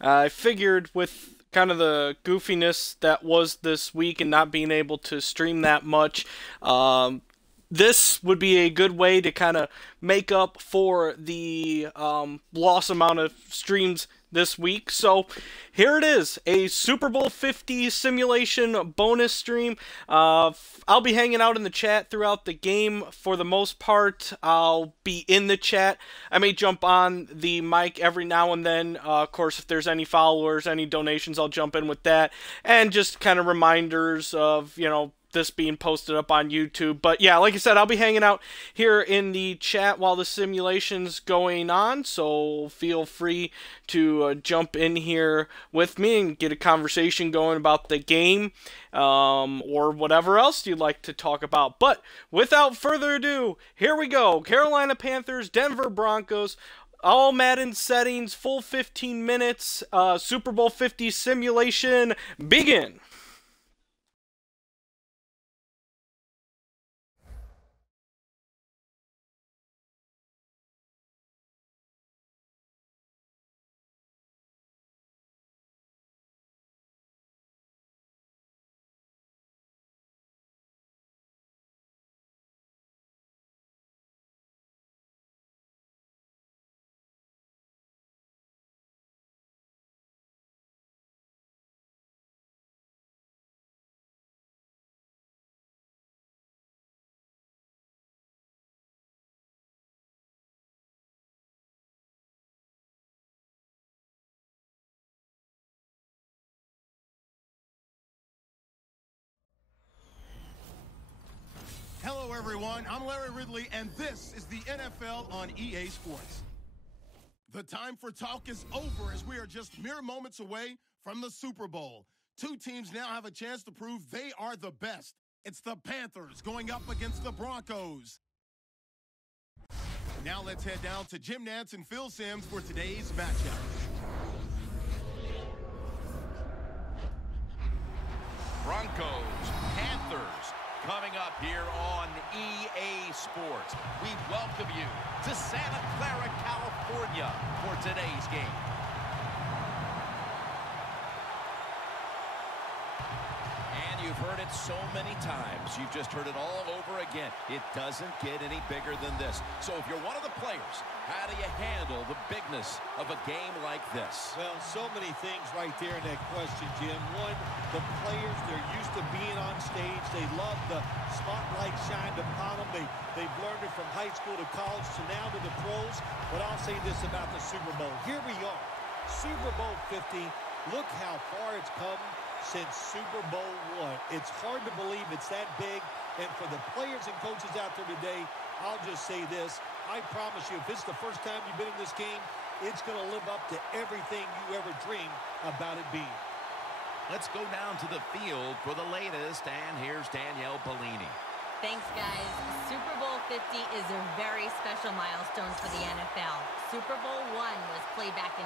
I figured with kind of the goofiness that was this week and not being able to stream that much, this would be a good way to kind of make up for the loss amount of streams this week. So here it is, a Super Bowl 50 simulation bonus stream. I'll be hanging out in the chat throughout the game for the most part. I'll be in the chat. I may jump on the mic every now and then. Of course, if there's any followers, any donations, I'll jump in with that. And just kind of reminders of, this being posted up on YouTube. But yeah, like I said, I'll be hanging out here in the chat while the simulation's going on, so feel free to jump in here with me and get a conversation going about the game, or whatever else you'd like to talk about. But without further ado, here we go. Carolina Panthers, Denver Broncos. All Madden settings, full 15 minutes, Super Bowl 50 simulation, begin. Hello, everyone. I'm Larry Ridley, and this is the NFL on EA Sports. The time for talk is over as we are just mere moments away from the Super Bowl. Two teams now have a chance to prove they are the best. It's the Panthers going up against the Broncos. Now let's head down to Jim Nantz and Phil Simms for today's matchup. Broncos, Panthers, coming up here on EA Sports. We welcome you to Santa Clara, California for today's game. And you've heard it so many times. You've just heard it all over again. It doesn't get any bigger than this. So if you're one of the players, how do you handle the bigness of a game like this? Well, so many things right there in that question, Jim. One, the players, they're used to being on stage. They love the spotlight shined upon them. They've learned it from high school to college to now to the pros. But I'll say this about the Super Bowl. Here we are, Super Bowl 50. Look how far it's come since Super Bowl I. It's hard to believe it's that big. And for the players and coaches out there today, I'll just say this. I promise you, if it's the first time you've been in this game, it's going to live up to everything you ever dreamed about it being. Let's go down to the field for the latest, and here's Danielle Bellini. Thanks, guys. Super Bowl 50 is a very special milestone for the NFL. Super Bowl I was played back in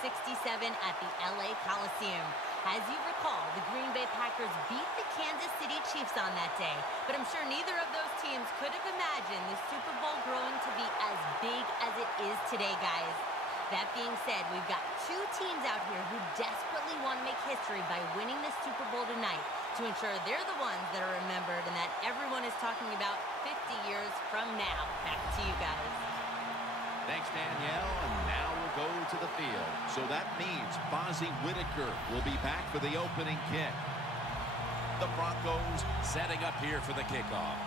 1967 at the LA Coliseum. As you recall, the Green Bay Packers beat the Kansas City Chiefs on that day. But I'm sure neither of those teams could have imagined the Super Bowl growing to be as big as it is today, guys. That being said, we've got two teams out here who desperately want to make history by winning the Super Bowl tonight to ensure they're the ones that are remembered and that everyone is talking about 50 years from now. Back to you guys. Thanks, Danielle, and now we'll go to the field. So that means Fozzie Whitaker will be back for the opening kick. The Broncos setting up here for the kickoff.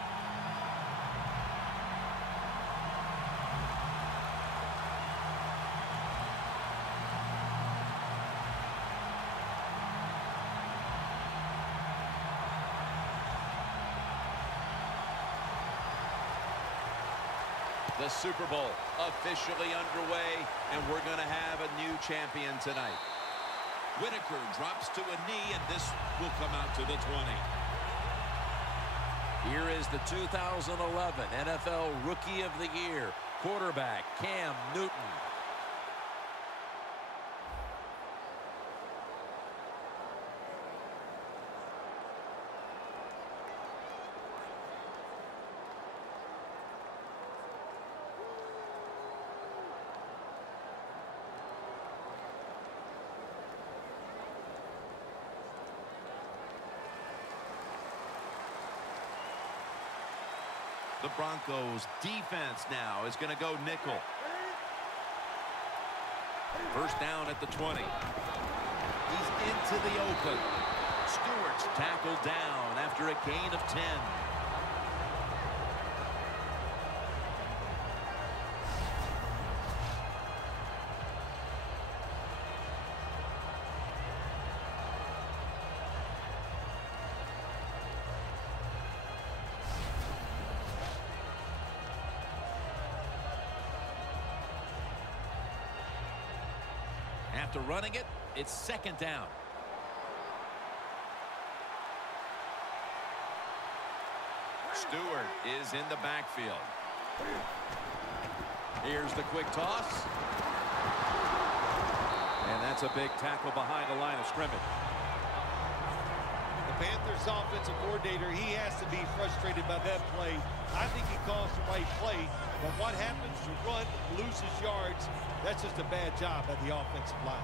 The Super Bowl officially underway, and we're going to have a new champion tonight. Whitaker drops to a knee, and this will come out to the 20. Here is the 2011 NFL Rookie of the Year, quarterback Cam Newton. The Broncos defense now is going to go nickel. First down at the 20. He's into the open. Stewart's tackled down after a gain of 10. After running it, it's second down. Stewart is in the backfield. Here's the quick toss. And that's a big tackle behind the line of scrimmage. The Panthers offensive coordinator, he has to be frustrated by that play. I think he calls the right play, but what happens to run, loses yards, that's just a bad job by the offensive line.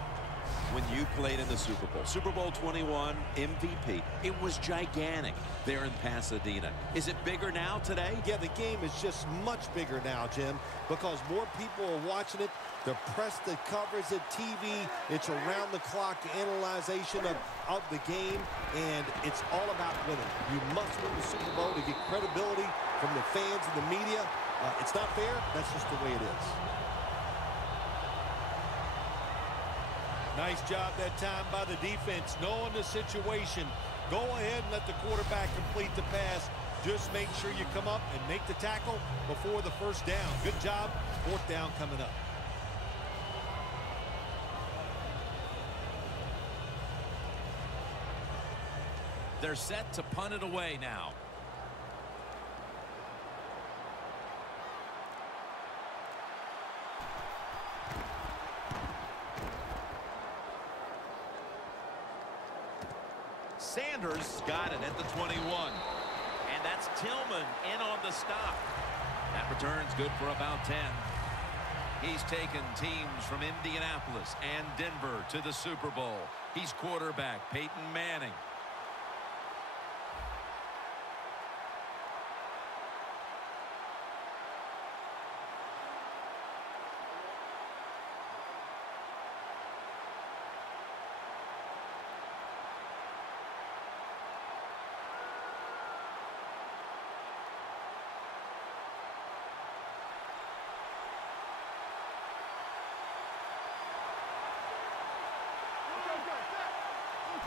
When you played in the Super Bowl, Super Bowl 21 MVP, it was gigantic there in Pasadena. Is it bigger now today? Yeah, the game is just much bigger now, Jim, because more people are watching it. The press that covers it, TV, it's around-the-clock analyzation of the game, and it's all about winning. You must win the Super Bowl to get credibility from the fans and the media. It's not fair. That's just the way it is. Nice job that time by the defense, knowing the situation. Go ahead and let the quarterback complete the pass. Just make sure you come up and make the tackle before the first down. Good job. Fourth down coming up. They're set to punt it away now. Sanders got it at the 21. And that's Tillman in on the stop. That return's good for about 10. He's taken teams from Indianapolis and Denver to the Super Bowl. He's quarterback Peyton Manning.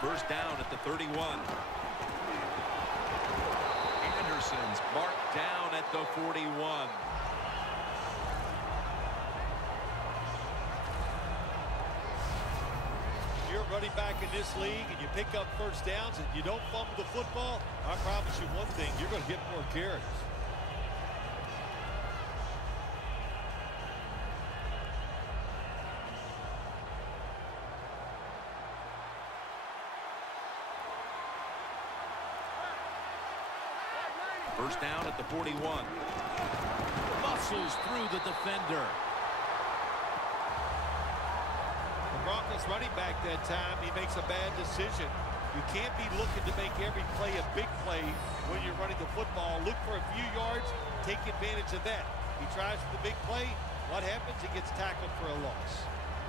First down at the 31. Anderson's marked down at the 41. You're running back in this league and you pick up first downs and you don't fumble the football, I promise you one thing, you're going to get more carries. First down at the 41. Muscles through the defender. The Broncos running back that time, he makes a bad decision. You can't be looking to make every play a big play when you're running the football. Look for a few yards, take advantage of that. He tries for the big play. What happens? He gets tackled for a loss.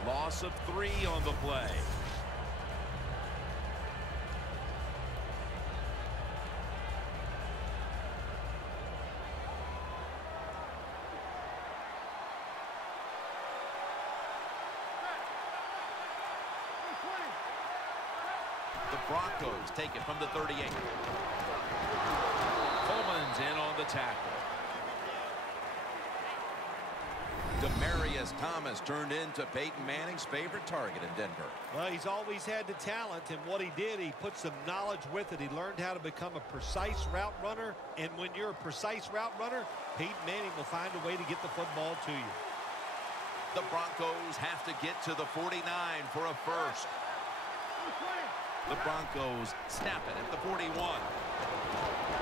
Loss of 3 on the play. The Broncos take it from the 38. Coleman's in on the tackle. Demaryius Thomas turned into Peyton Manning's favorite target in Denver. Well, he's always had the talent, and what he did, he put some knowledge with it. He learned how to become a precise route runner, and when you're a precise route runner, Peyton Manning will find a way to get the football to you. The Broncos have to get to the 49 for a first. The Broncos snap it at the 41.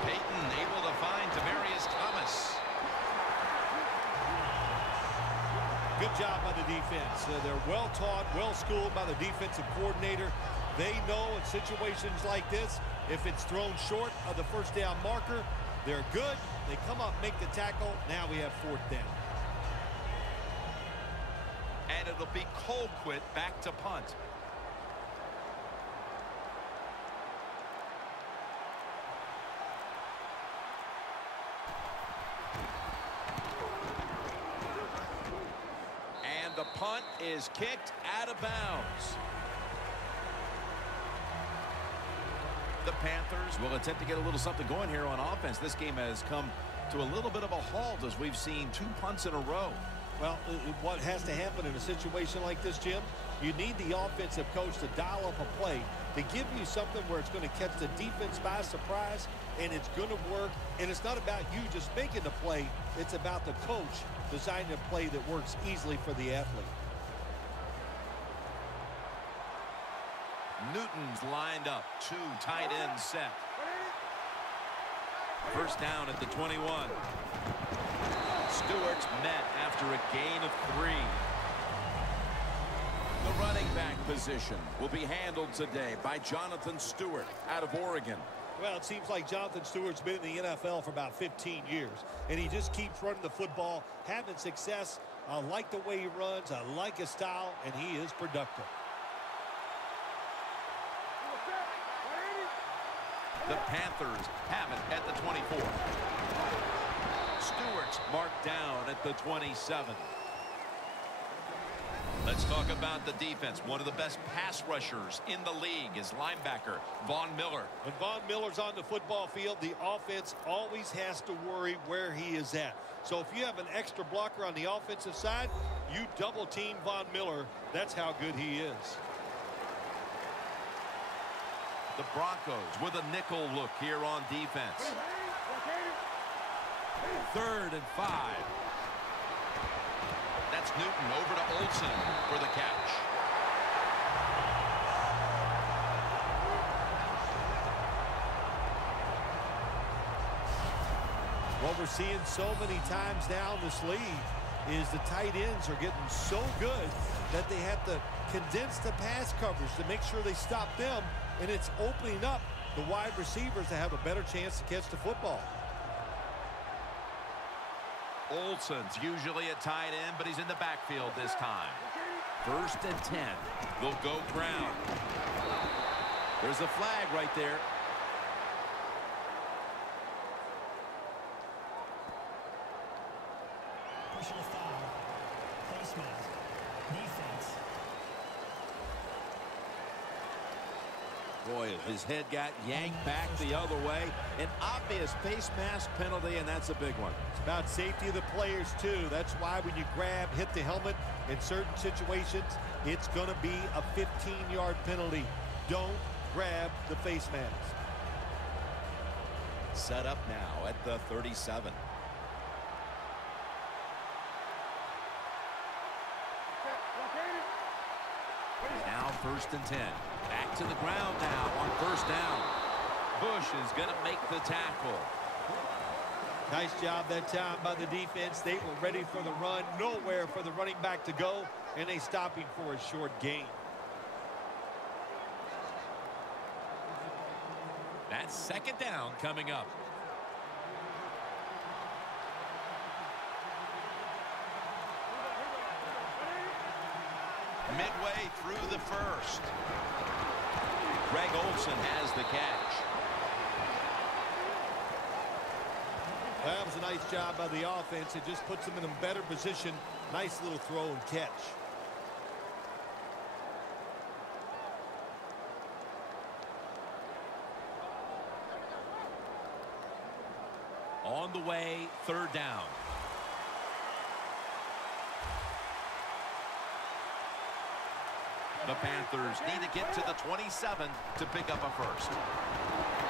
Peyton able to find Demaryius Thomas. Good job by the defense. They're well taught, well schooled by the defensive coordinator. They know in situations like this, if it's thrown short of the first down marker, They're good. They come up, make the tackle. Now we have 4th down. And it'll be Colquitt back to punt. And the punt is kicked out of bounds. The Panthers will attempt to get a little something going here on offense. This game has come to a little bit of a halt as we've seen 2 punts in a row. Well, what has to happen in a situation like this, Jim, you need the offensive coach to dial up a play to give you something where it's going to catch the defense by surprise, and it's going to work. And it's not about you just making the play. It's about the coach designing a play that works easily for the athlete. Newton's lined up. 2 tight ends set. First down at the 21. Stewart's met after a gain of 3. The running back position will be handled today by Jonathan Stewart out of Oregon. Well, it seems like Jonathan Stewart's been in the NFL for about 15 years, and he just keeps running the football, having success. I like the way he runs. I like his style, and he is productive. The Panthers have it at the 24. Stewart's marked down at the 27. Let's talk about the defense. One of the best pass rushers in the league is linebacker Von Miller. When Von Miller's on the football field, the offense always has to worry where he is at. So if you have an extra blocker on the offensive side, you double team Von Miller. That's how good he is. The Broncos with a nickel look here on defense. 3rd and 5. That's Newton over to Olsen for the catch. What we're seeing so many times now in this league is the tight ends are getting so good that they have to condense the pass coverage to make sure they stop them, and it's opening up the wide receivers to have a better chance to catch the football. Olsen's usually at tight end, but he's in the backfield this time. 1st and 10. They'll go ground. There's a flag right there. Personal foul. Face mask. Defense. Boy, his head got yanked back the other way. An obvious face mask penalty, and that's a big one. It's about safety of the players, too. That's why when you grab, hit the helmet in certain situations, it's going to be a 15-yard penalty. Don't grab the face mask. Set up now at the 37. Now 1st and 10. Back to the ground now on 1st down. Bush is going to make the tackle. Nice job that time by the defense. They were ready for the run. Nowhere for the running back to go, and they stop him for a short gain. That's 2nd down coming up. Midway through the 1st. Greg Olsen has the catch. That was a nice job by the offense. It just puts them in a better position. Nice little throw and catch. On the way, 3rd down. The Panthers need to get to the 27 to pick up a 1st.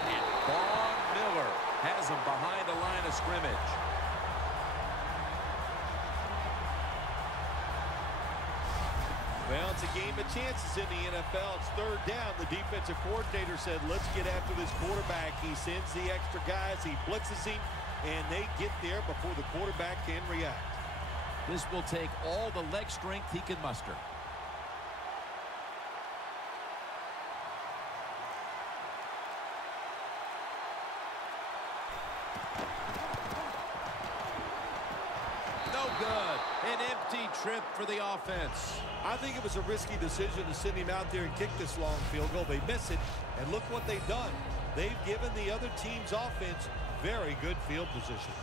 And Von Miller has him behind the line of scrimmage. Well, it's a game of chances in the NFL. It's 3rd down. The defensive coordinator said, let's get after this quarterback. He sends the extra guys. He blitzes him, and they get there before the quarterback can react. This will take all the leg strength he can muster. An empty trip for the offense. I think it was a risky decision to send him out there and kick this long field goal. They miss it, and look what they've done. They've given the other team's offense very good field position.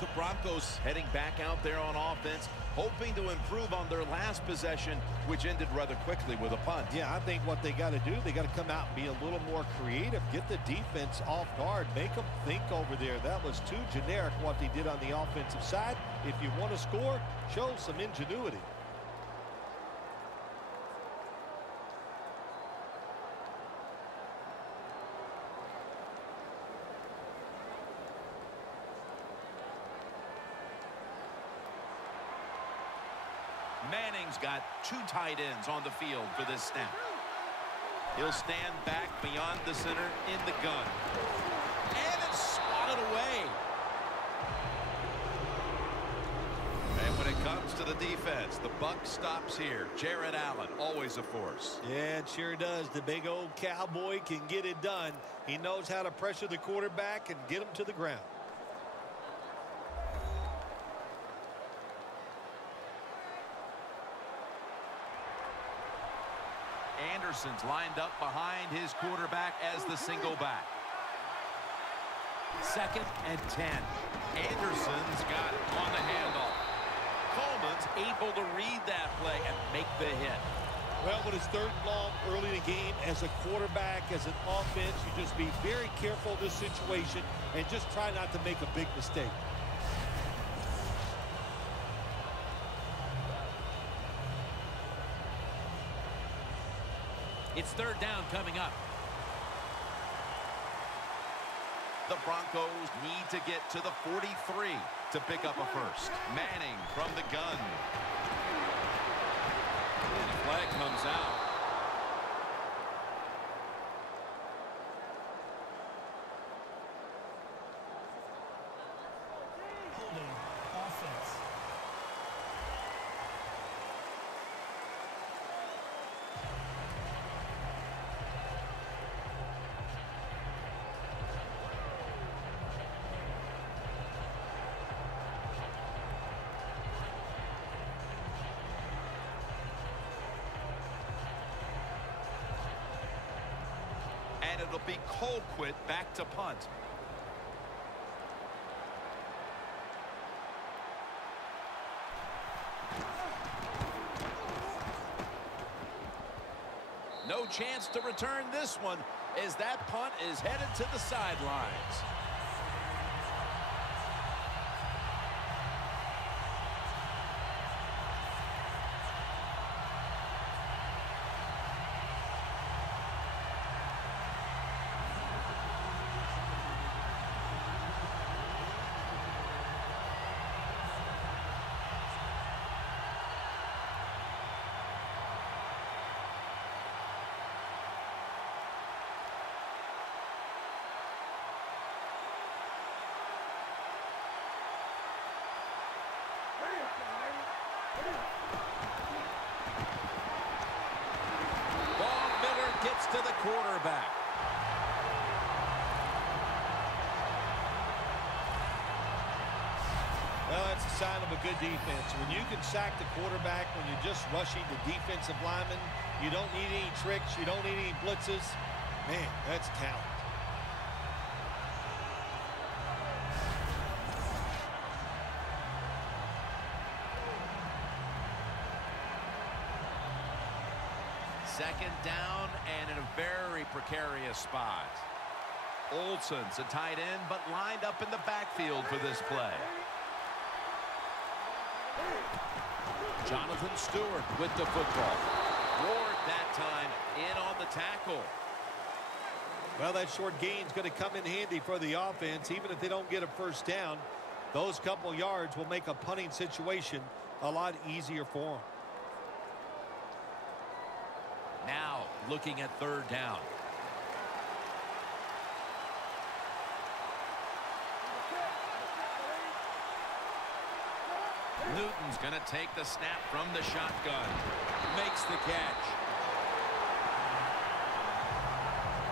The Broncos heading back out there on offense, hoping to improve on their last possession, which ended rather quickly with a punt. Yeah, I think what they got to do, they got to come out and be a little more creative, get the defense off guard, make them think over there. That was too generic what they did on the offensive side. If you want to score, show some ingenuity. Manning's got two tight ends on the field for this snap. He'll stand back beyond the center in the gun. And it's swatted away. And when it comes to the defense, the buck stops here. Jared Allen, always a force. Yeah, it sure does. The big old cowboy can get it done. He knows how to pressure the quarterback and get him to the ground. Anderson's lined up behind his quarterback as the single back. 2nd and 10. Anderson's got it on the handoff. Coleman's able to read that play and make the hit. Well, when it's 3rd and long early in the game, as a quarterback, as an offense, you just be very careful in this situation and just try not to make a big mistake. It's 3rd down coming up. The Broncos need to get to the 43 to pick up a first. Manning from the gun. And the flag comes out. Holding. Offense. And it'll be Colquitt back to punt. No chance to return this one as that punt is headed to the sidelines. Gets to the quarterback. Well, that's a sign of a good defense. When you can sack the quarterback, when you're just rushing the defensive lineman, you don't need any tricks, you don't need any blitzes. Man, that's talent. Second down and in a very precarious spot. Olsen's a tight end, but lined up in the backfield for this play. Jonathan Stewart with the football. Ward that time in on the tackle. Well, that short gain's going to come in handy for the offense. Even if they don't get a first down, those couple yards will make a punting situation a lot easier for them. Now looking at 3rd down. Newton's going to take the snap from the shotgun. Makes the catch.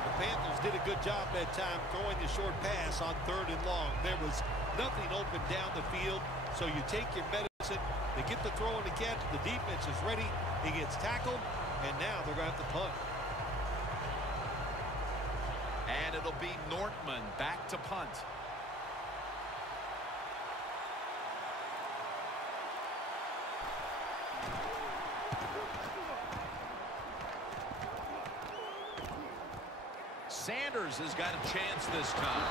The Panthers did a good job that time throwing the short pass on 3rd and long. There was nothing open down the field, so you take your medicine. They get the throw and the catch. The defense is ready. He gets tackled, and now they're going to have to punt. And it'll be Nortman back to punt. Sanders has got a chance this time.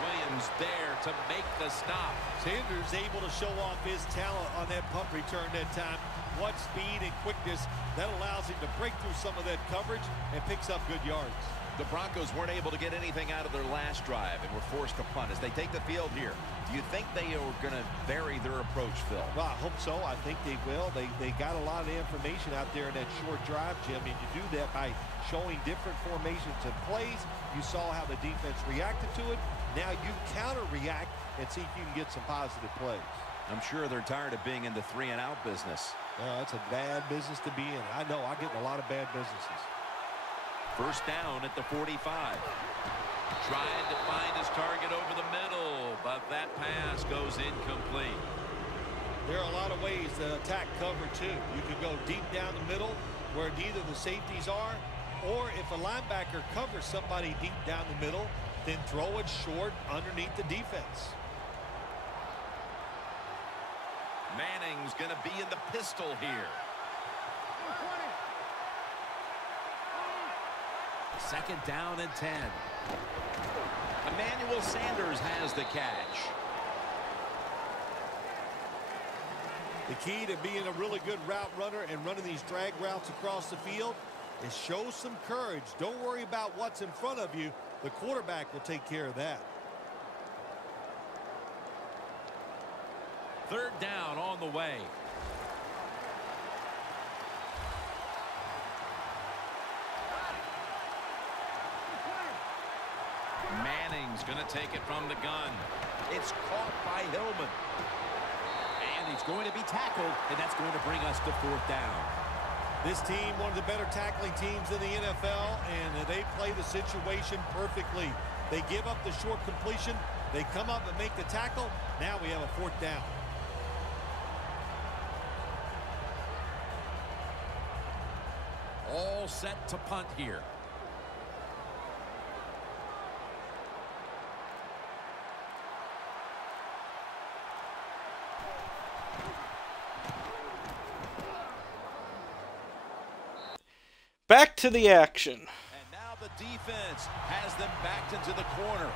Williams there to make the stop. Sanders able to show off his talent on that punt return that time. What speed and quickness that allows him to break through some of that coverage and picks up good yards. The Broncos weren't able to get anything out of their last drive and were forced to punt. As they take the field here, do you think they are going to vary their approach, Phil? Well, I hope so. I think they will. They got a lot of information out there in that short drive, Jim, and you do that by showing different formations and plays. You saw how the defense reacted to it. Now you counter-react and see if you can get some positive plays. I'm sure they're tired of being in the 3-and-out business. That's a bad business to be in. I know. I get in a lot of bad businesses. First down at the 45. Trying to find his target over the middle, but that pass goes incomplete. There are a lot of ways to attack cover, too. You can go deep down the middle where neither the safeties are, or if a linebacker covers somebody deep down the middle, then throw it short underneath the defense. Manning's going to be in the pistol here. Second down and 10. Emmanuel Sanders has the catch. The key to being a really good route runner and running these drag routes across the field is show some courage. Don't worry about what's in front of you. The quarterback will take care of that. Third down on the way. Manning's going to take it from the gun. It's caught by Hillman. And he's going to be tackled, and that's going to bring us to 4th down. This team, one of the better tackling teams in the NFL, and they play the situation perfectly. They give up the short completion. They come up and make the tackle. Now we have a 4th down. All set to punt here. Back to the action. And now the defense has them backed into the corner.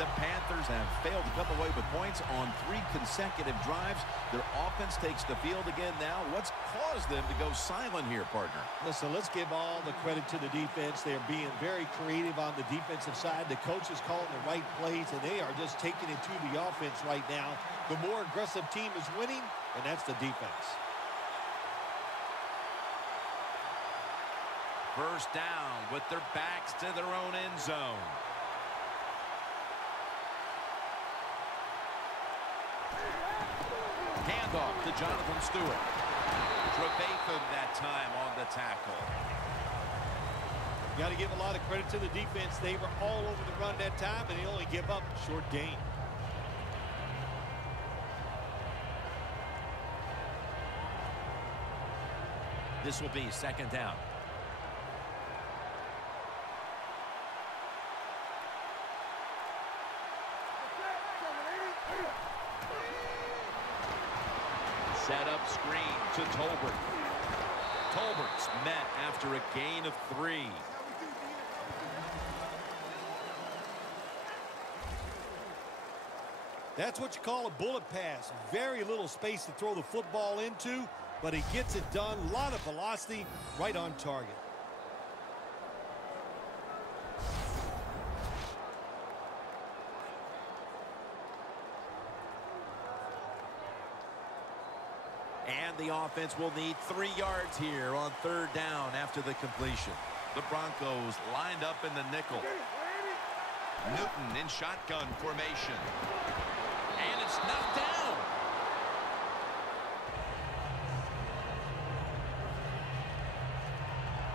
The Panthers have failed to come away with points on 3 consecutive drives. Their offense takes the field again now. What's caused them to go silent here, partner? Listen, let's give all the credit to the defense. They're being very creative on the defensive side. The coach is calling the right plays, and they are just taking it to the offense right now. The more aggressive team is winning, and that's the defense. First down with their backs to their own end zone. Handoff to Jonathan Stewart. Trevathan that time on the tackle. You got to give a lot of credit to the defense. They were all over the run that time, and they only give up a short gain. This will be 2nd down. Set up screen to Tolbert. Tolbert's met after a gain of 3. That's what you call a bullet pass. Very little space to throw the football into, but he gets it done. A lot of velocity, right on target. And the offense will need 3 yards here on 3rd down after the completion. The Broncos lined up in the nickel. Newton in shotgun formation. And it's knocked down.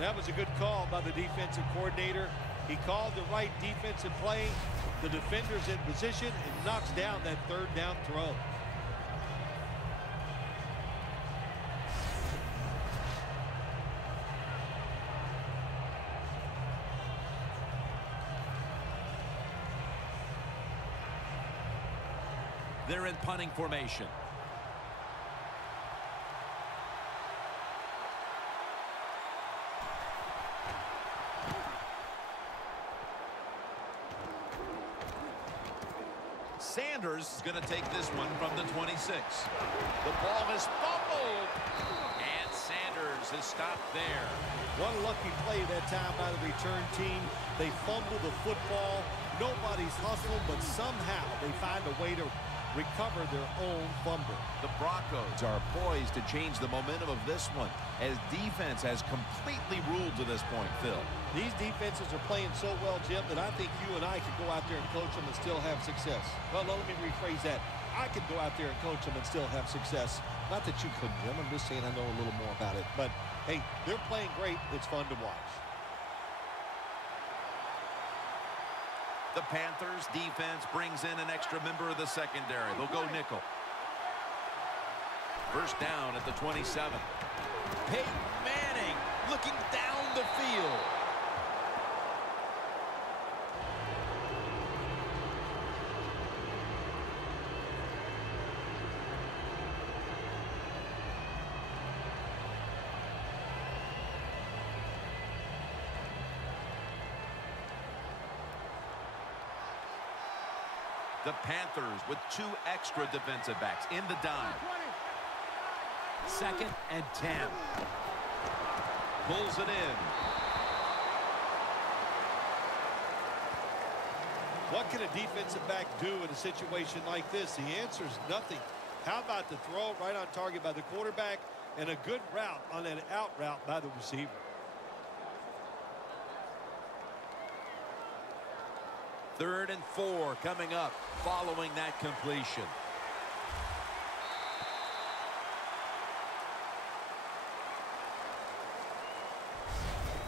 That was a good call by the defensive coordinator. He called the right defensive play. The defender's in position and knocks down that third down throw. They're in punting formation. Sanders is going to take this one from the 26. The ball is fumbled. And Sanders is stopped there. What a lucky play that time by the return team. They fumble the football. Nobody's hustling, but somehow they find a way to recover their own fumble. The Broncos are poised to change the momentum of this one as defense has completely ruled to this point, Phil. These defenses are playing so well, Jim, that I think you and I could go out there and coach them and still have success. Well, let me rephrase that. I could go out there and coach them and still have success. Not that you couldn't, Jim. I'm just saying I know a little more about it. But, hey, they're playing great. It's fun to watch. The Panthers defense brings in an extra member of the secondary. They'll go nickel. First down at the 27. Peyton Manning looking down the field. The Panthers with 2 extra defensive backs in the dime. 2nd and 10. Pulls it in. What can a defensive back do in a situation like this? The answer is nothing. How about the throw right on target by the quarterback and a good route on that out route by the receiver? Third and 4 coming up following that completion.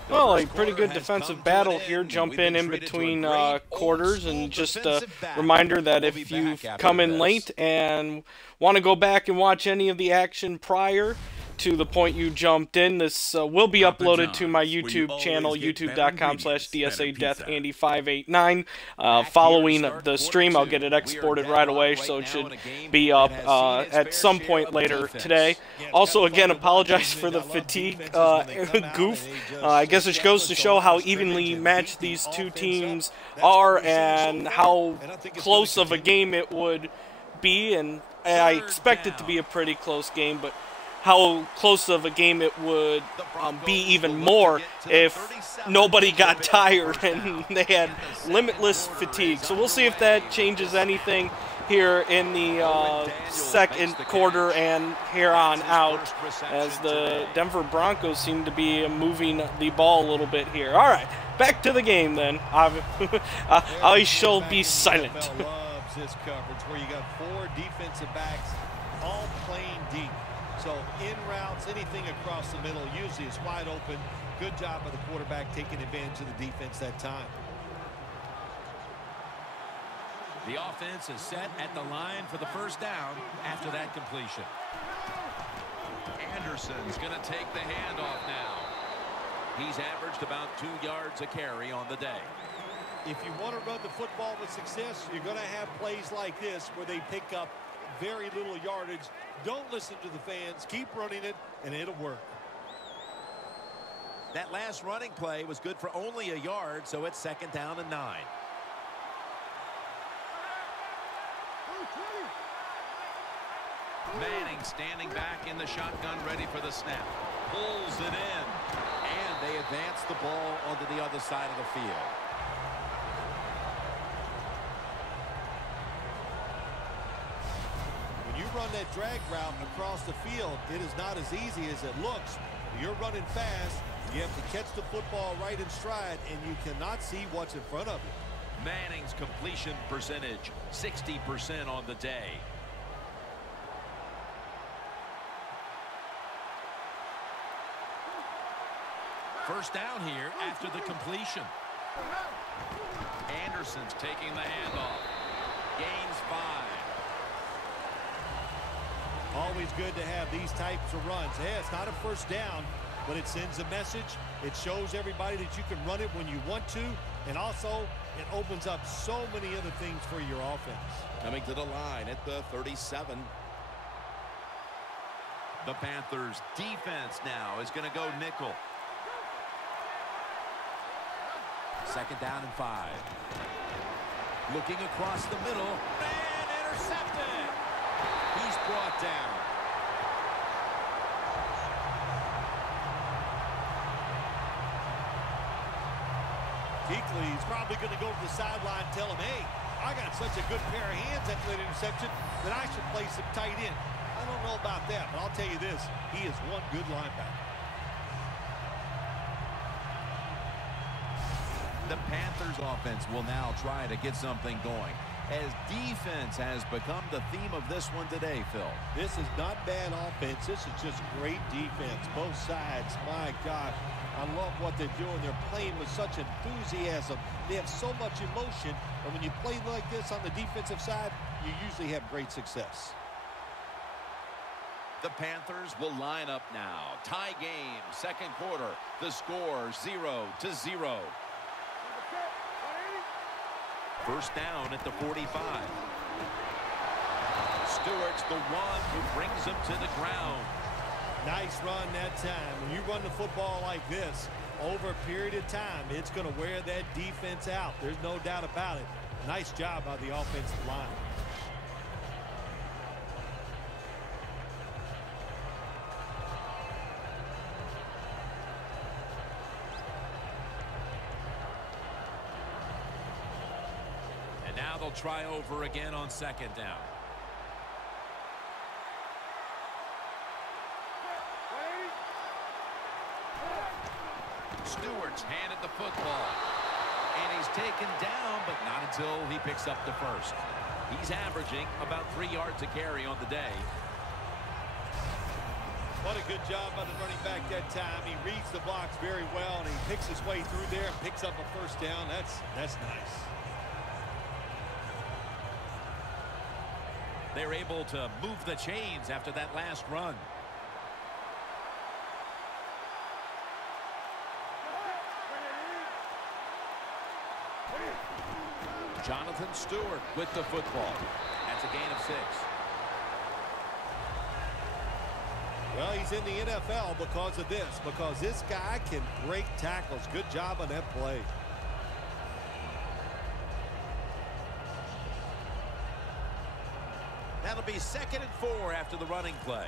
Well, a pretty good defensive battle here. Jump in between quarters, and just a reminder that if you've come in late and want to go back and watch any of the action prior to the point you jumped in, this will be uploaded to my YouTube channel, youtube.com/DSADeathAndy589. Following the stream, I'll get it exported right away, so it should be up at some point later today. Also, again, apologize for the fatigue goof. I guess it goes to show how evenly matched these two teams are and how close of a game it would be, and I expect it to be a pretty close game, but how close of a game it would be even more if nobody got tired and they had limitless fatigue. So we'll see if that changes anything here in the second quarter and here on out, as the Denver Broncos seem to be moving the ball a little bit here. All right, back to the game then. I shall be silent. Loves this coverage where you got 4 defensive backs all playing deep. So in routes, anything across the middle, usually it's wide open. Good job by the quarterback taking advantage of the defense that time. The offense is set at the line for the first down after that completion. Anderson's going to take the handoff now. He's averaged about 2 yards a carry on the day. If you want to run the football with success, you're going to have plays like this where they pick up very little yardage. Don't listen to the fans. Keep running it, and it'll work. That last running play was good for only a yard, so it's 2nd down and 9. Manning standing back in the shotgun, ready for the snap. Pulls it in, and they advance the ball onto the other side of the field. When you run that drag route across the field, it is not as easy as it looks. You're running fast. You have to catch the football right in stride, and you cannot see what's in front of you. Manning's completion percentage, 60% on the day. First down here after the completion. Anderson's taking the handoff. Gains 5. Always good to have these types of runs. Hey, it's not a first down, but it sends a message. It shows everybody that you can run it when you want to, and also it opens up so many other things for your offense. Coming to the line at the 37. The Panthers defense now is going to go nickel. Second down and 5. Looking across the middle and intercepted. He's brought down. Kuechly's probably going to go to the sideline and tell him, hey, I got such a good pair of hands after that interception that I should play some tight end. I don't know about that, but I'll tell you this, he is one good linebacker. The Panthers offense will now try to get something going, as defense has become the theme of this one today, Phil. This is not bad offense. This is just great defense. Both sides, my gosh, I love what they're doing. They're playing with such enthusiasm. They have so much emotion, and when you play like this on the defensive side, you usually have great success. The Panthers will line up now. Tie game, second quarter. The score 0-0. First down at the 45. Stewart's the one who brings him to the ground. Nice run that time. When you run the football like this, over a period of time, it's going to wear that defense out. There's no doubt about it. Nice job by the offensive line. And now they'll try over again on second down. Stewart's handed the football. And he's taken down, but not until he picks up the first. He's averaging about 3 yards a carry on the day. What a good job by the running back that time. He reads the blocks very well, and he picks his way through there and picks up a first down. That's nice. They're able to move the chains after that last run. Jonathan Stewart with the football. That's a gain of 6. Well, he's in the NFL because of this, because this guy can break tackles. Good job on that play. That'll be 2nd and 4 after the running play.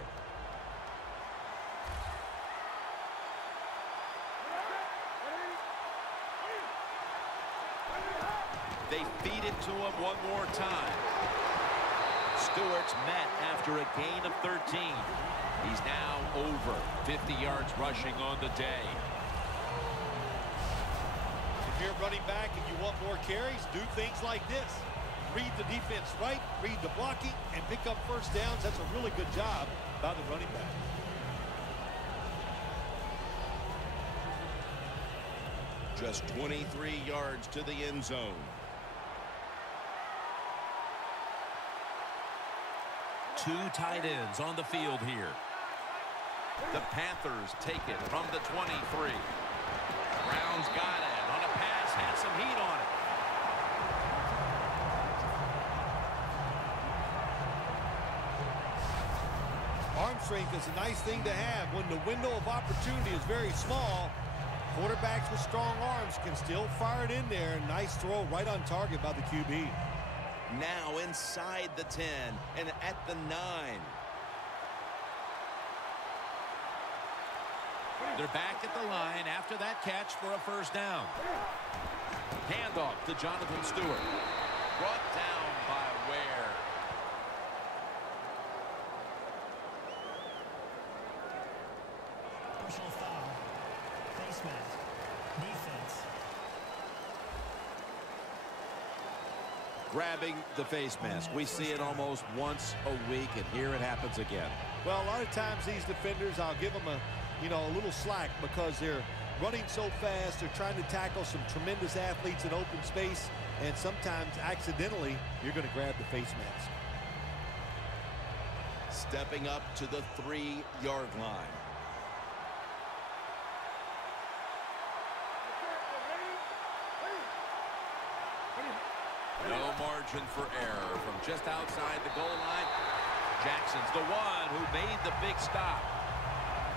They feed it to him one more time. Stewart's met after a gain of 13. He's now over 50 yards rushing on the day. If you're running back and you want more carries, do things like this. Read the defense right, read the blocking, and pick up first downs. That's a really good job by the running back. Just 23 yards to the end zone. Two tight ends on the field here. The Panthers take it from the 23. Brown's got it on a pass, had some heat on it. Arm strength is a nice thing to have. When the window of opportunity is very small, quarterbacks with strong arms can still fire it in there. Nice throw right on target by the QB. Now inside the 10 and at the 9. They're back at the line after that catch for a first down. Handoff to Jonathan Stewart. Brought down by Ware. Personal foul. Face mask. Defense. Grabbing the face mask. We see it almost once a week, and here it happens again. Well, a lot of times these defenders, I'll give them a little slack because they're running so fast. They're trying to tackle some tremendous athletes in open space, and sometimes accidentally you're going to grab the face mask. Stepping up to the 3-yard line. No margin for error from just outside the goal line. Jackson's the one who made the big stop.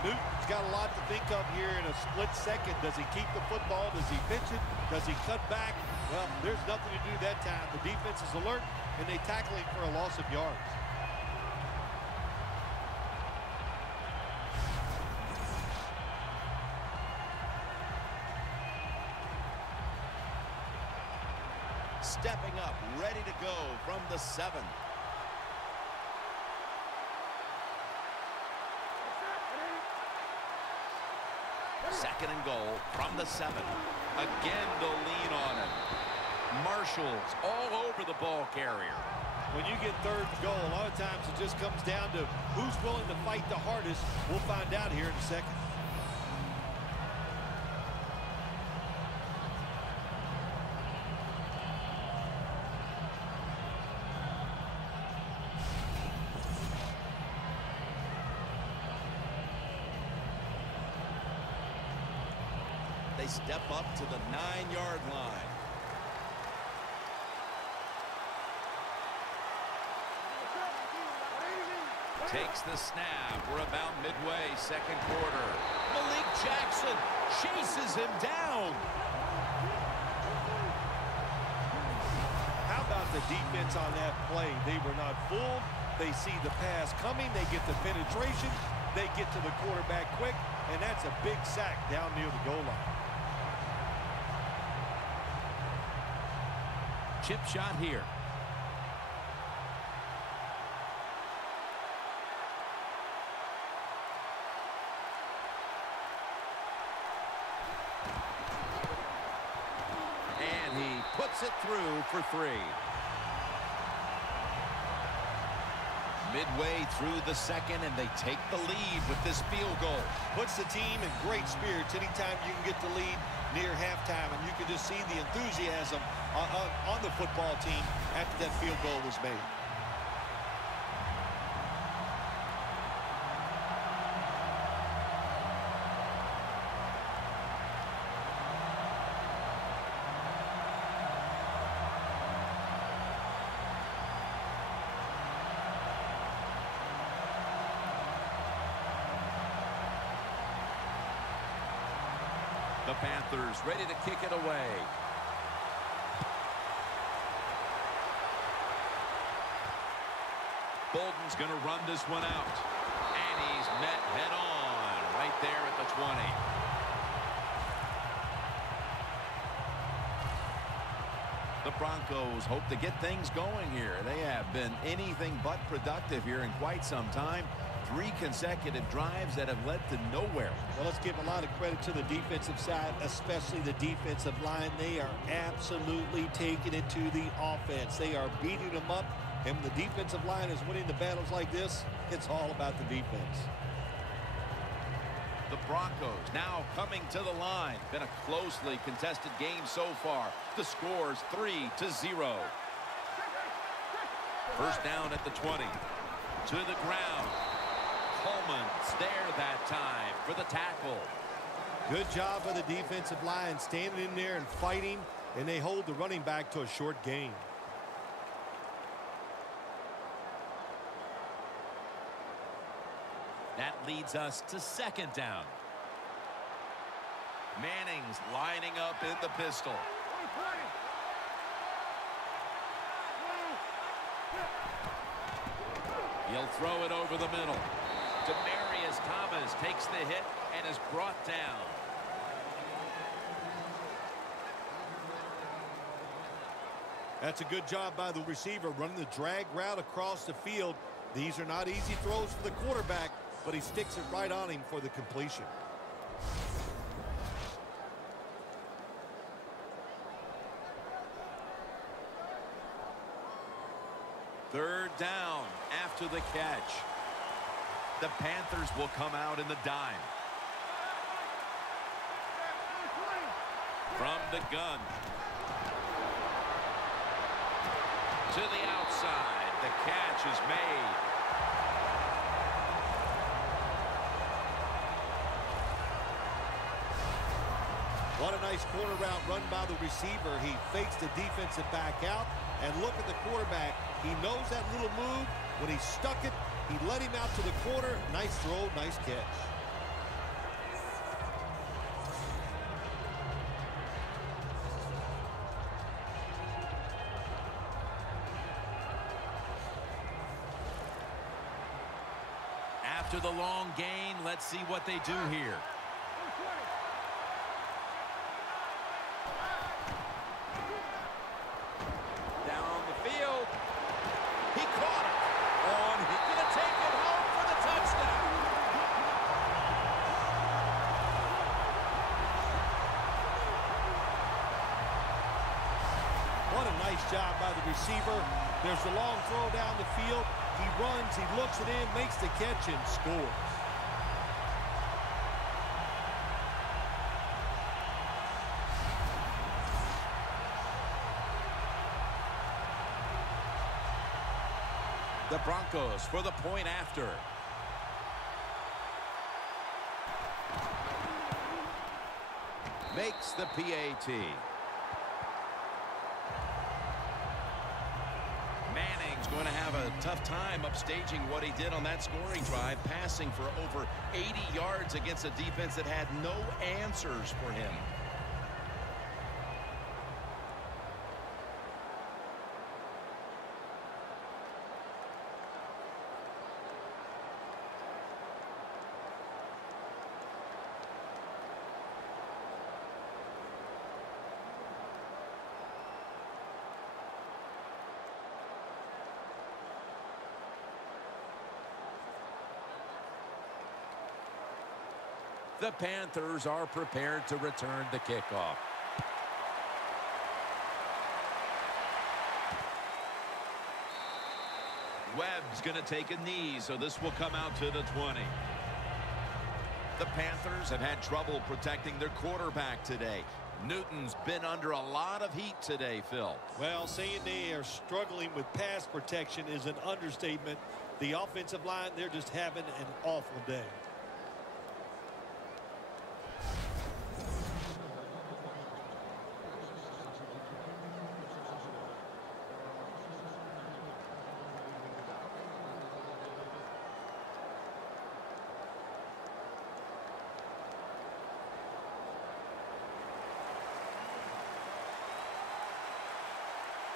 Newton's got a lot to think of here in a split second. Does he keep the football? Does he pitch it? Does he cut back? Well, there's nothing to do that time. The defense is alert, and they tackle him for a loss of yards. Stepping up, ready to go from the 7. Second and goal from the 7. Again to lean on it. Marshall's all over the ball carrier. When you get third and goal, a lot of times it just comes down to who's willing to fight the hardest. We'll find out here in a second. They step up to the 9-yard line. Takes the snap. We're about midway, second quarter. Malik Jackson chases him down. How about the defense on that play? They were not fooled. They see the pass coming. They get the penetration. They get to the quarterback quick, and that's a big sack down near the goal line. Chip shot here. And he puts it through for 3. Midway through the second, and they take the lead with this field goal. Puts the team in great spirits anytime you can get the lead near halftime, and you can just see the enthusiasm on the football team after that field goal was made. The Panthers ready to kick it away. Bolden's going to run this one out. And he's met head on right there at the 20. The Broncos hope to get things going here. They have been anything but productive here in quite some time. 3 consecutive drives that have led to nowhere. Well, let's give a lot of credit to the defensive side, especially the defensive line. They are absolutely taking it to the offense. They are beating them up, and when the defensive line is winning the battles like this, it's all about the defense. The Broncos now coming to the line. Been a closely contested game so far. The score's 3-0. First down at the 20. To the ground. Coleman's there that time for the tackle. Good job by the defensive line standing in there and fighting, and they hold the running back to a short gain. That leads us to second down. Manning's lining up in the pistol. He'll throw it over the middle. Demaryius Thomas takes the hit and is brought down. That's a good job by the receiver running the drag route across the field. These are not easy throws for the quarterback, but he sticks it right on him for the completion. Third down after the catch. The Panthers will come out in the dime. From the gun. To the outside. The catch is made. What a nice corner route run by the receiver. He fakes the defensive back out. And look at the quarterback. He knows that little move. When he stuck it, he let him out to the corner. Nice throw, nice catch. After the long gain, let's see what they do here. Down the field. He caught it. He's going to take it home for the touchdown. What a nice job by the receiver. There's the long throw down the field. He runs, he looks it in, makes the catch, and scores. The Broncos for the point after. Makes the PAT. Manning's going to have a tough time upstaging what he did on that scoring drive, passing for over 80 yards against a defense that had no answers for him. The Panthers are prepared to return the kickoff. Webb's going to take a knee, so this will come out to the 20. The Panthers have had trouble protecting their quarterback today. Newton's been under a lot of heat today, Phil. Well, saying they are struggling with pass protection is an understatement. The offensive line, they're just having an awful day.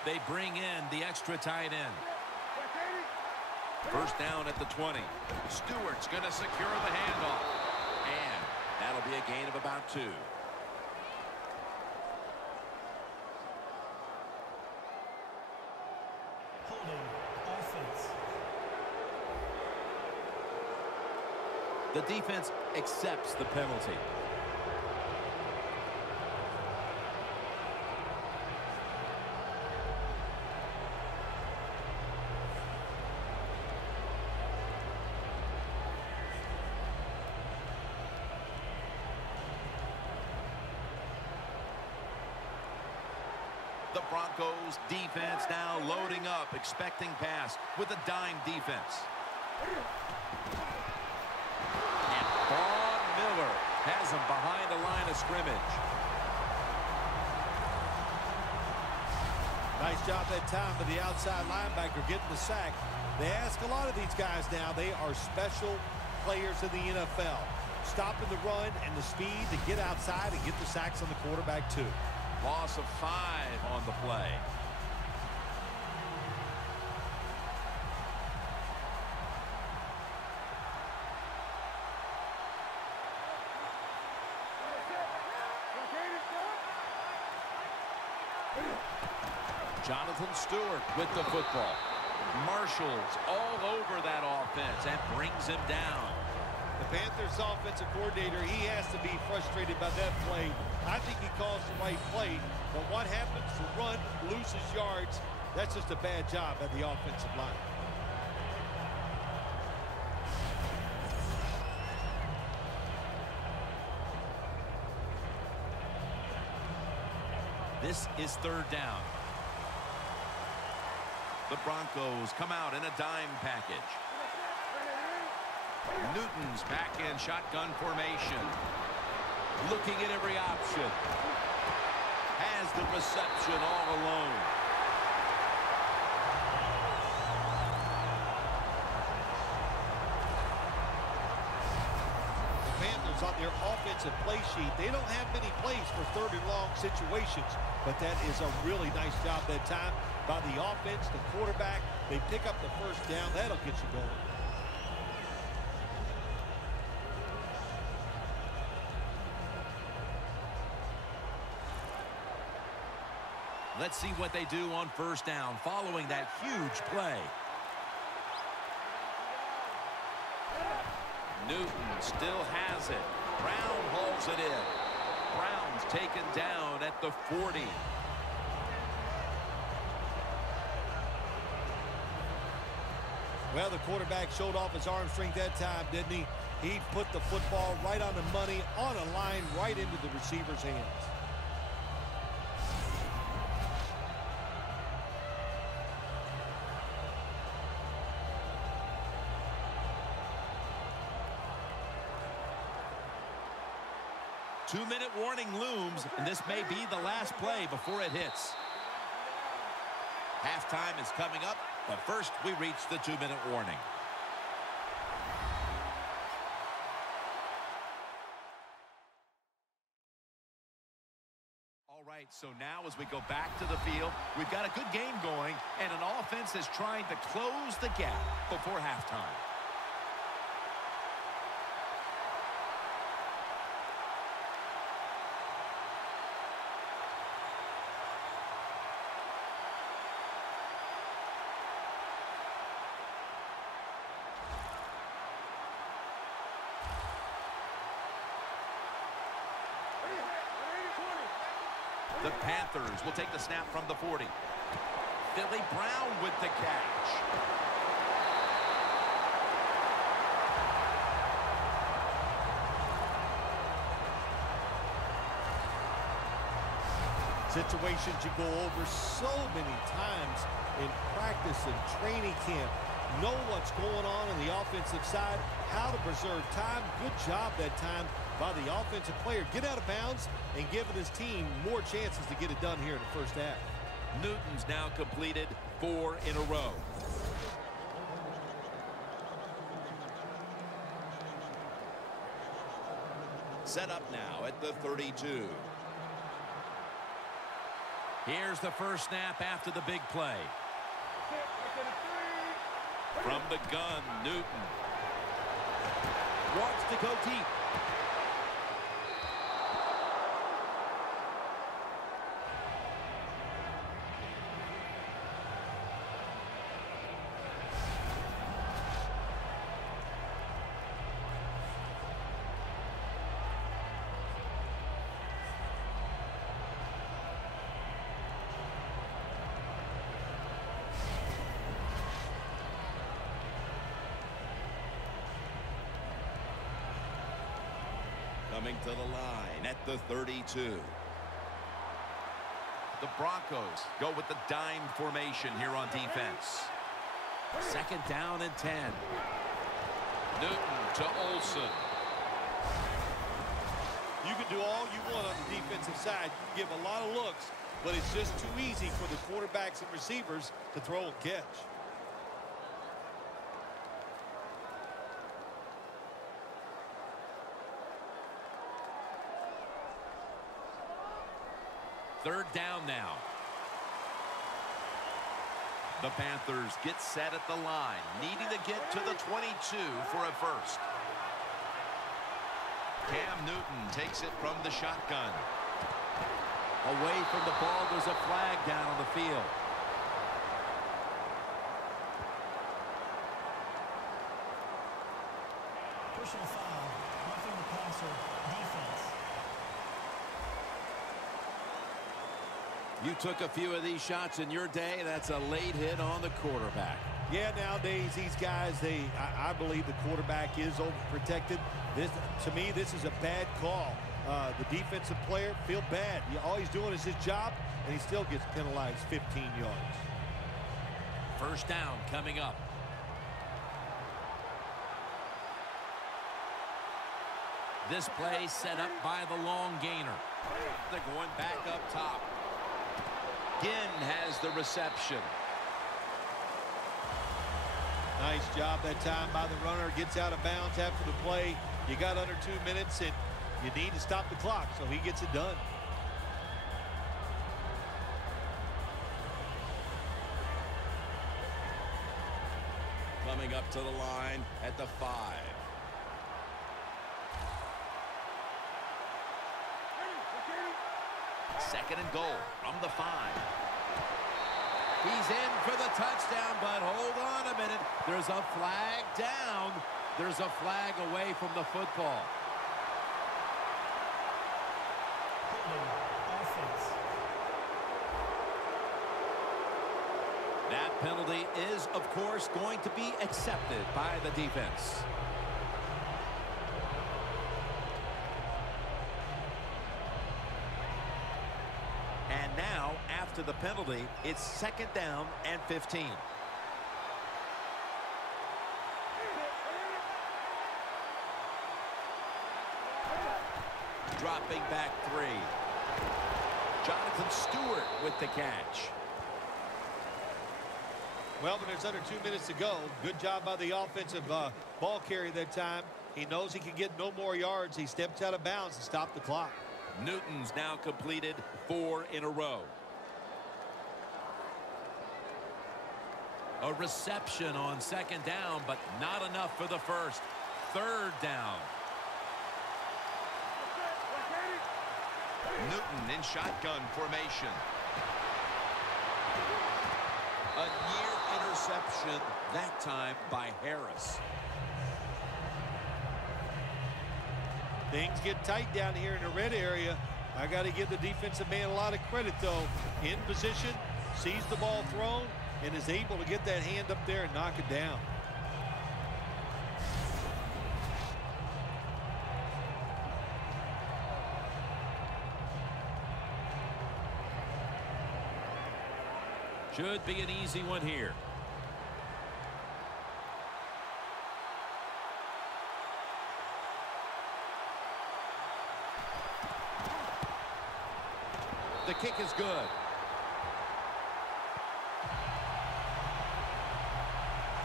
They bring in the extra tight end. First down at the 20. Stewart's going to secure the handoff. And that'll be a gain of about 2. Holding offense. The defense accepts the penalty. The Broncos defense now loading up, expecting pass with a dime defense. And Von Miller has him behind the line of scrimmage. Nice job that time by the outside linebacker getting the sack. They ask a lot of these guys now. They are special players in the NFL. Stopping the run and the speed to get outside and get the sacks on the quarterback too. Loss of 5 on the play. Jonathan Stewart with the football. Marshals all over that offense and brings him down. The Panthers offensive coordinator, he has to be frustrated by that play. I think he calls the right play, but what happens? The run loses yards. That's just a bad job by the offensive line. This is third down. The Broncos come out in a dime package. Newton's back in shotgun formation. Looking at every option. Has the reception all alone. The Panthers on their offensive play sheet, they don't have many plays for third and long situations, but that is a really nice job that time by the offense, the quarterback. They pick up the first down. That'll get you going. Let's see what they do on first down following that huge play. Newton still has it. Brown hauls it in. Brown's taken down at the 40. Well, the quarterback showed off his arm strength that time, didn't he? He put the football right on the money, on a line, right into the receiver's hands. Two-minute warning looms, and this may be the last play before it hits. Halftime is coming up, but first we reach the 2-minute warning. All right, so now as we go back to the field, we've got a good game going, and an offense is trying to close the gap before halftime. The Panthers will take the snap from the 40. Philly Brown with the catch. Situations you go over so many times in practice and training camp. Know what's going on the offensive side, how to preserve time. Good job that time by the offensive player. Get out of bounds and giving his team more chances to get it done here in the first half. Newton's now completed 4 in a row. Set up now at the 32. Here's the first snap after the big play. From the gun, Newton wants to go deep. Coming to the line at the 32. The Broncos go with the dime formation here on defense. Second down and 10. Newton to Olsen. You can do all you want on the defensive side. You give a lot of looks, but it's just too easy for the quarterbacks and receivers to throw and catch. Third down now. The Panthers get set at the line, needing to get to the 22 for a first. Cam Newton takes it from the shotgun. Away from the ball, there's a flag down on the field. Personal foul, roughing the passer, defense. You took a few of these shots in your day. That's a late hit on the quarterback. Yeah, nowadays these guys, I believe the quarterback is overprotected. To me, this is a bad call. the defensive player feel bad. All he's doing is his job, and he still gets penalized 15 yards. First down coming up. This play set up by the long gainer. They're going back up top. Ginn has the reception. Nice job that time by the runner. Gets out of bounds after the play. You got under 2 minutes, and you need to stop the clock, so he gets it done. Coming up to the line at the 5. Second and goal from the 5. He's in for the touchdown, but hold on a minute. There's a flag down. There's a flag away from the football. Offense. That penalty is, of course, going to be accepted by the defense. And now, after the penalty, it's second down and 15. Dropping back 3. Jonathan Stewart with the catch. Well, when there's under 2 minutes to go, good job by the offensive ball carrier that time. He knows he can get no more yards. He steps out of bounds to stop the clock. Newton's now completed 4 in a row. A reception on second down, but not enough for the first. Third down. Newton in shotgun formation. A near interception, that time by Harris. Things get tight down here in the red area. I got to give the defensive man a lot of credit, though. In position, sees the ball thrown, and is able to get that hand up there and knock it down. Should be an easy one here. The kick is good.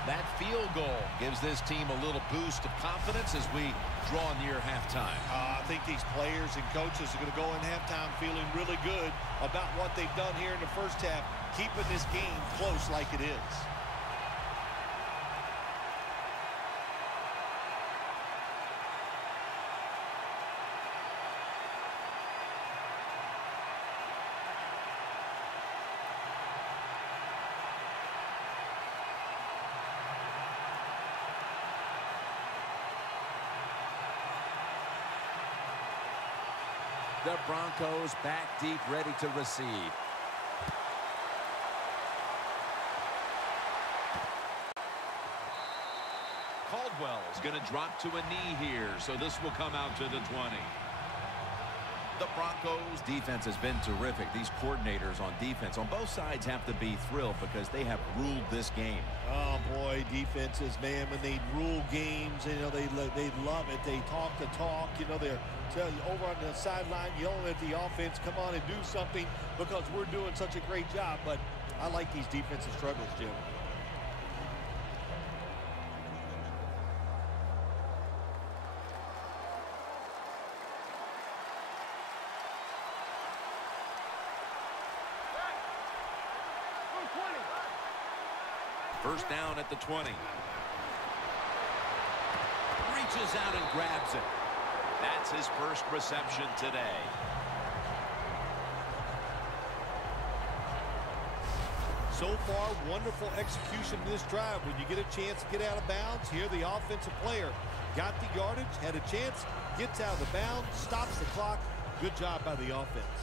That field goal gives this team a little boost of confidence as we draw near halftime. I think these players and coaches are going to go in halftime feeling really good about what they've done here in the first half, keeping this game close like it is. The Broncos back deep, ready to receive. Caldwell's going to drop to a knee here, so this will come out to the 20. The Broncos defense has been terrific. These coordinators on defense on both sides have to be thrilled because they have ruled this game. Oh boy, defenses, man, when they rule games, you know, they love it. They talk the talk, you know, they're over on the sideline yelling at the offense, come on and do something because we're doing such a great job. But I like these defensive struggles, Jim. First down at the 20. Reaches out and grabs it. That's his first reception today. So far, wonderful execution in this drive. When you get a chance to get out of bounds, here the offensive player got the yardage, had a chance, gets out of the bounds, stops the clock. Good job by the offense.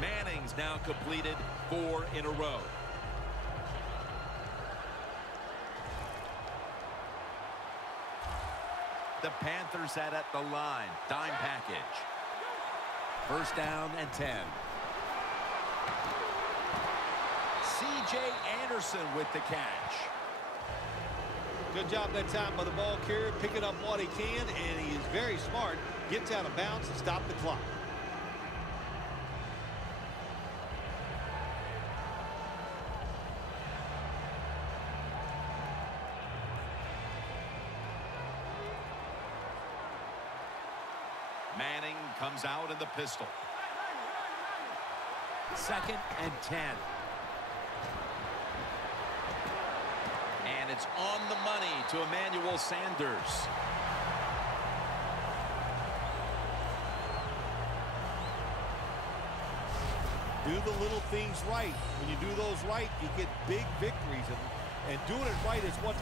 Manning's now completed 4 in a row. The Panthers at the line. Dime package. First down and 10. C.J. Anderson with the catch. Good job that time by the ball carrier, picking up what he can, and he is very smart. Gets out of bounds and stops the clock. Manning comes out in the pistol. Second and 10. And it's on the money to Emmanuel Sanders. Do the little things right. When you do those right, you get big victories. And doing it right is what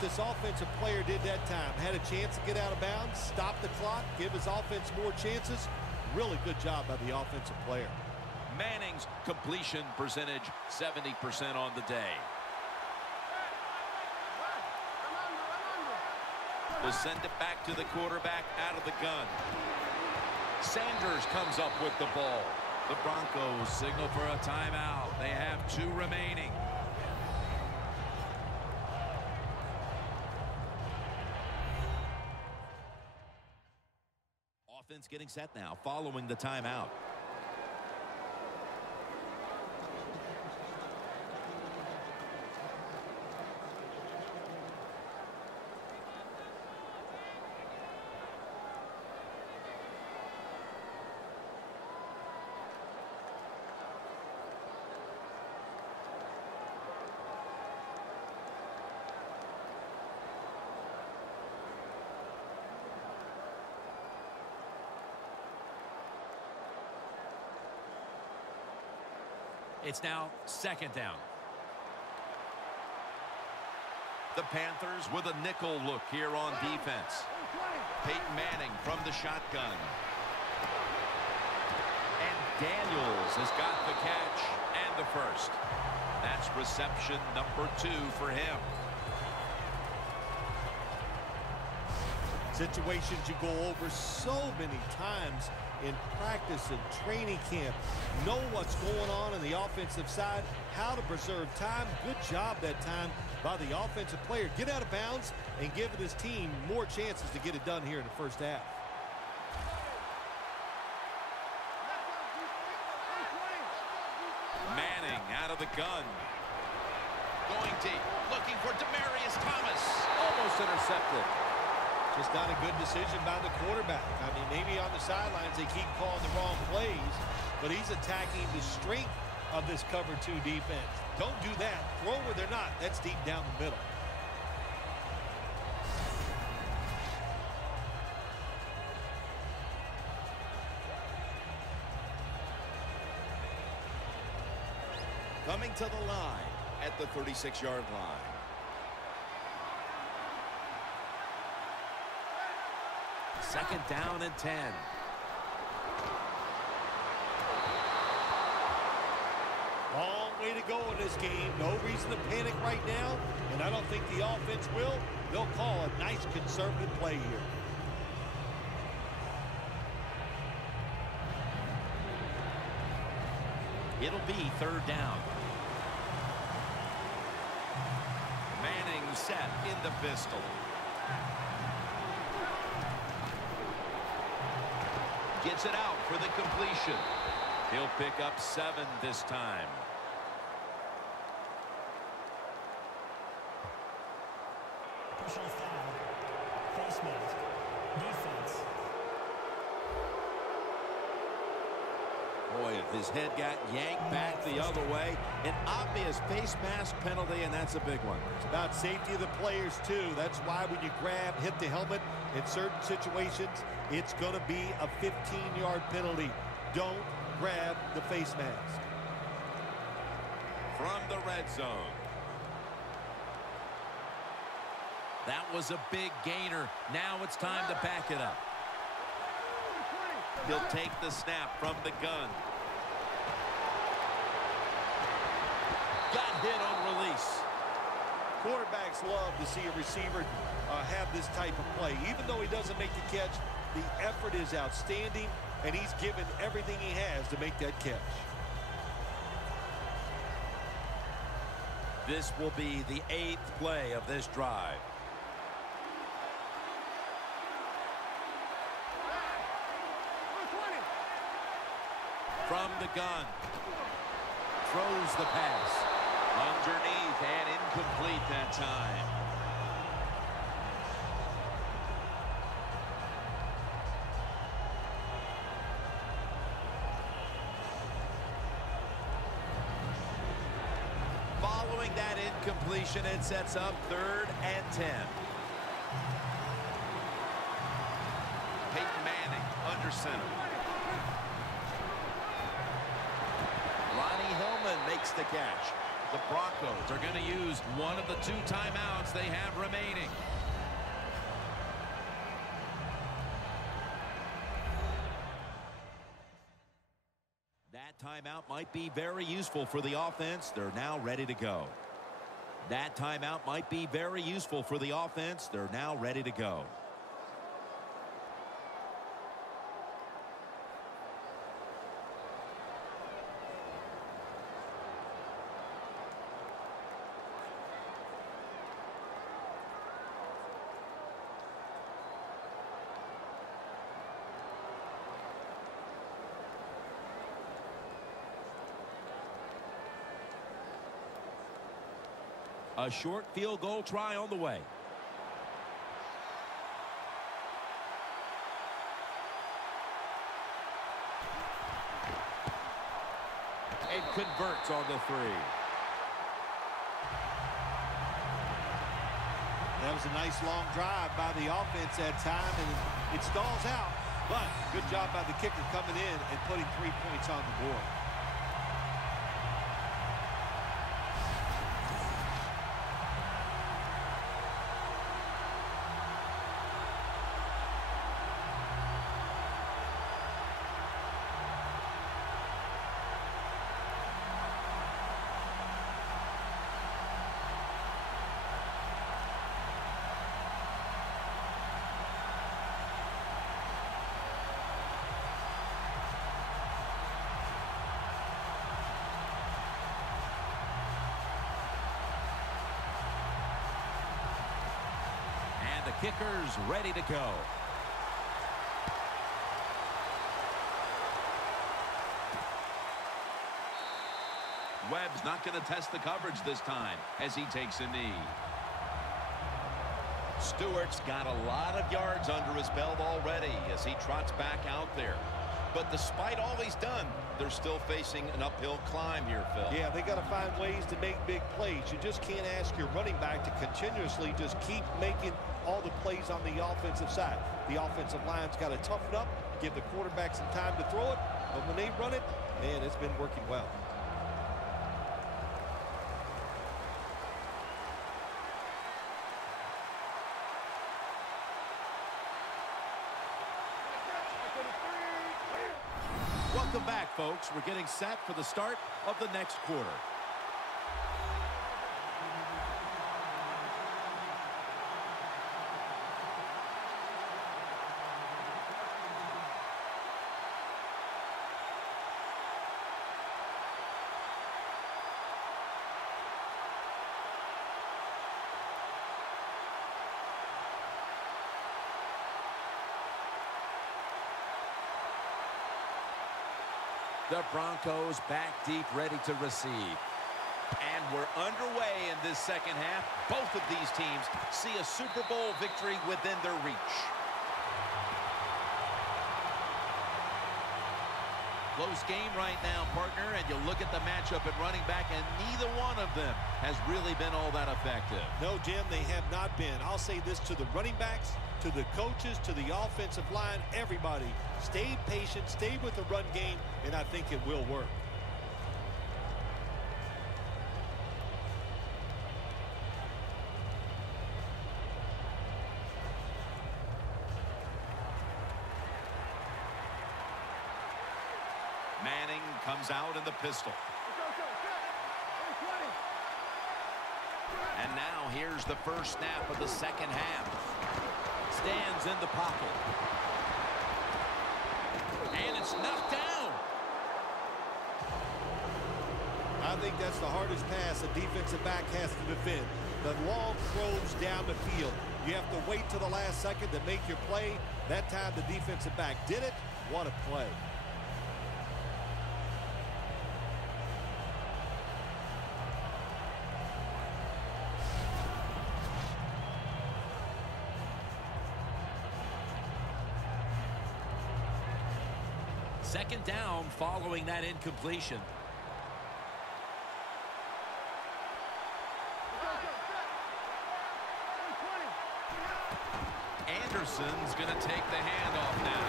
this offensive player did that time. Had a chance to get out of bounds, stop the clock, give his offense more chances. Really good job by the offensive player. Manning's completion percentage, 70% on the day. Will send it back to the quarterback out of the gun. Sanders comes up with the ball. The Broncos signal for a timeout. They have 2 remaining. Offense getting set now following the timeout. It's now second down. The Panthers with a nickel look here on defense. Peyton Manning from the shotgun. And Daniels has got the catch and the first. That's reception number 2 for him. Situations you go over so many times in practice and training camp. Know what's going on the offensive side, how to preserve time. Good job that time by the offensive player. Get out of bounds and giving his team more chances to get it done here in the first half. Manning out of the gun. Going deep, looking for Demaryius Thomas. Almost intercepted. Just not a good decision by the quarterback. I mean, maybe on the sidelines they keep calling the wrong plays, but he's attacking the strength of this cover 2 defense. Don't do that. Throw where they're not. That's deep down the middle. Coming to the line at the 36-yard line. Second down and 10. Long way to go in this game. No reason to panic right now, and I don't think the offense will. They'll call a nice conservative play here. It'll be third down. Manning set in the pistol. Gets it out for the completion. He'll pick up 7 this time. Personal foul. Face mask. Defense. Boy, his head got yanked back the other way. An obvious face mask penalty, and that's a big one. It's about safety of the players, too. That's why when you grab, hit the helmet, in certain situations, it's going to be a 15-yard penalty. Don't grab the face mask. From the red zone. That was a big gainer. Now it's time to back it up. He'll take the snap from the gun. Got hit on release. Quarterbacks love to see a receiver have this type of play. Even though he doesn't make the catch, the effort is outstanding, and he's given everything he has to make that catch. This will be the 8th play of this drive. From the gun. Throws the pass. Underneath and incomplete that time. Following that incompletion, it sets up 3rd and 10. Peyton Manning under center. Ronnie Hillman makes the catch. The Broncos are going to use one of the 2 timeouts they have remaining. That timeout might be very useful for the offense. They're now ready to go. That timeout might be very useful for the offense. They're now ready to go. A short field goal try on the way. And converts on the 3. That was a nice long drive by the offense that time, and it stalls out. But good job by the kicker coming in and putting 3 points on the board. The kicker's ready to go. Webb's not going to test the coverage this time as he takes a knee. Stewart's got a lot of yards under his belt already as he trots back out there. But despite all he's done, they're still facing an uphill climb here, Phil. Yeah, they got to find ways to make big plays. You just can't ask your running back to continuously just keep making all the plays on the offensive side. The offensive line's got to toughen up, give the quarterback some time to throw it. But when they run it, man, it's been working well. Welcome back, folks. We're getting set for the start of the next quarter. The Broncos back deep, ready to receive. And we're underway in this second half. Both of these teams see a Super Bowl victory within their reach. Close game right now, partner, and you look at the matchup at running back, and neither one of them has really been all that effective. No, Jim, they have not been. I'll say this to the running backs, to the coaches, to the offensive line, everybody. Stay patient, stay with the run game, and I think it will work. Manning comes out in the pistol. And now here's the first snap of the second half. Stands in the pocket. And it's knocked down. I think that's the hardest pass a defensive back has to defend. The long throws down the field. You have to wait till the last second to make your play. That time the defensive back did it. What a play. Second down following that incompletion. Anderson's going to take the handoff now.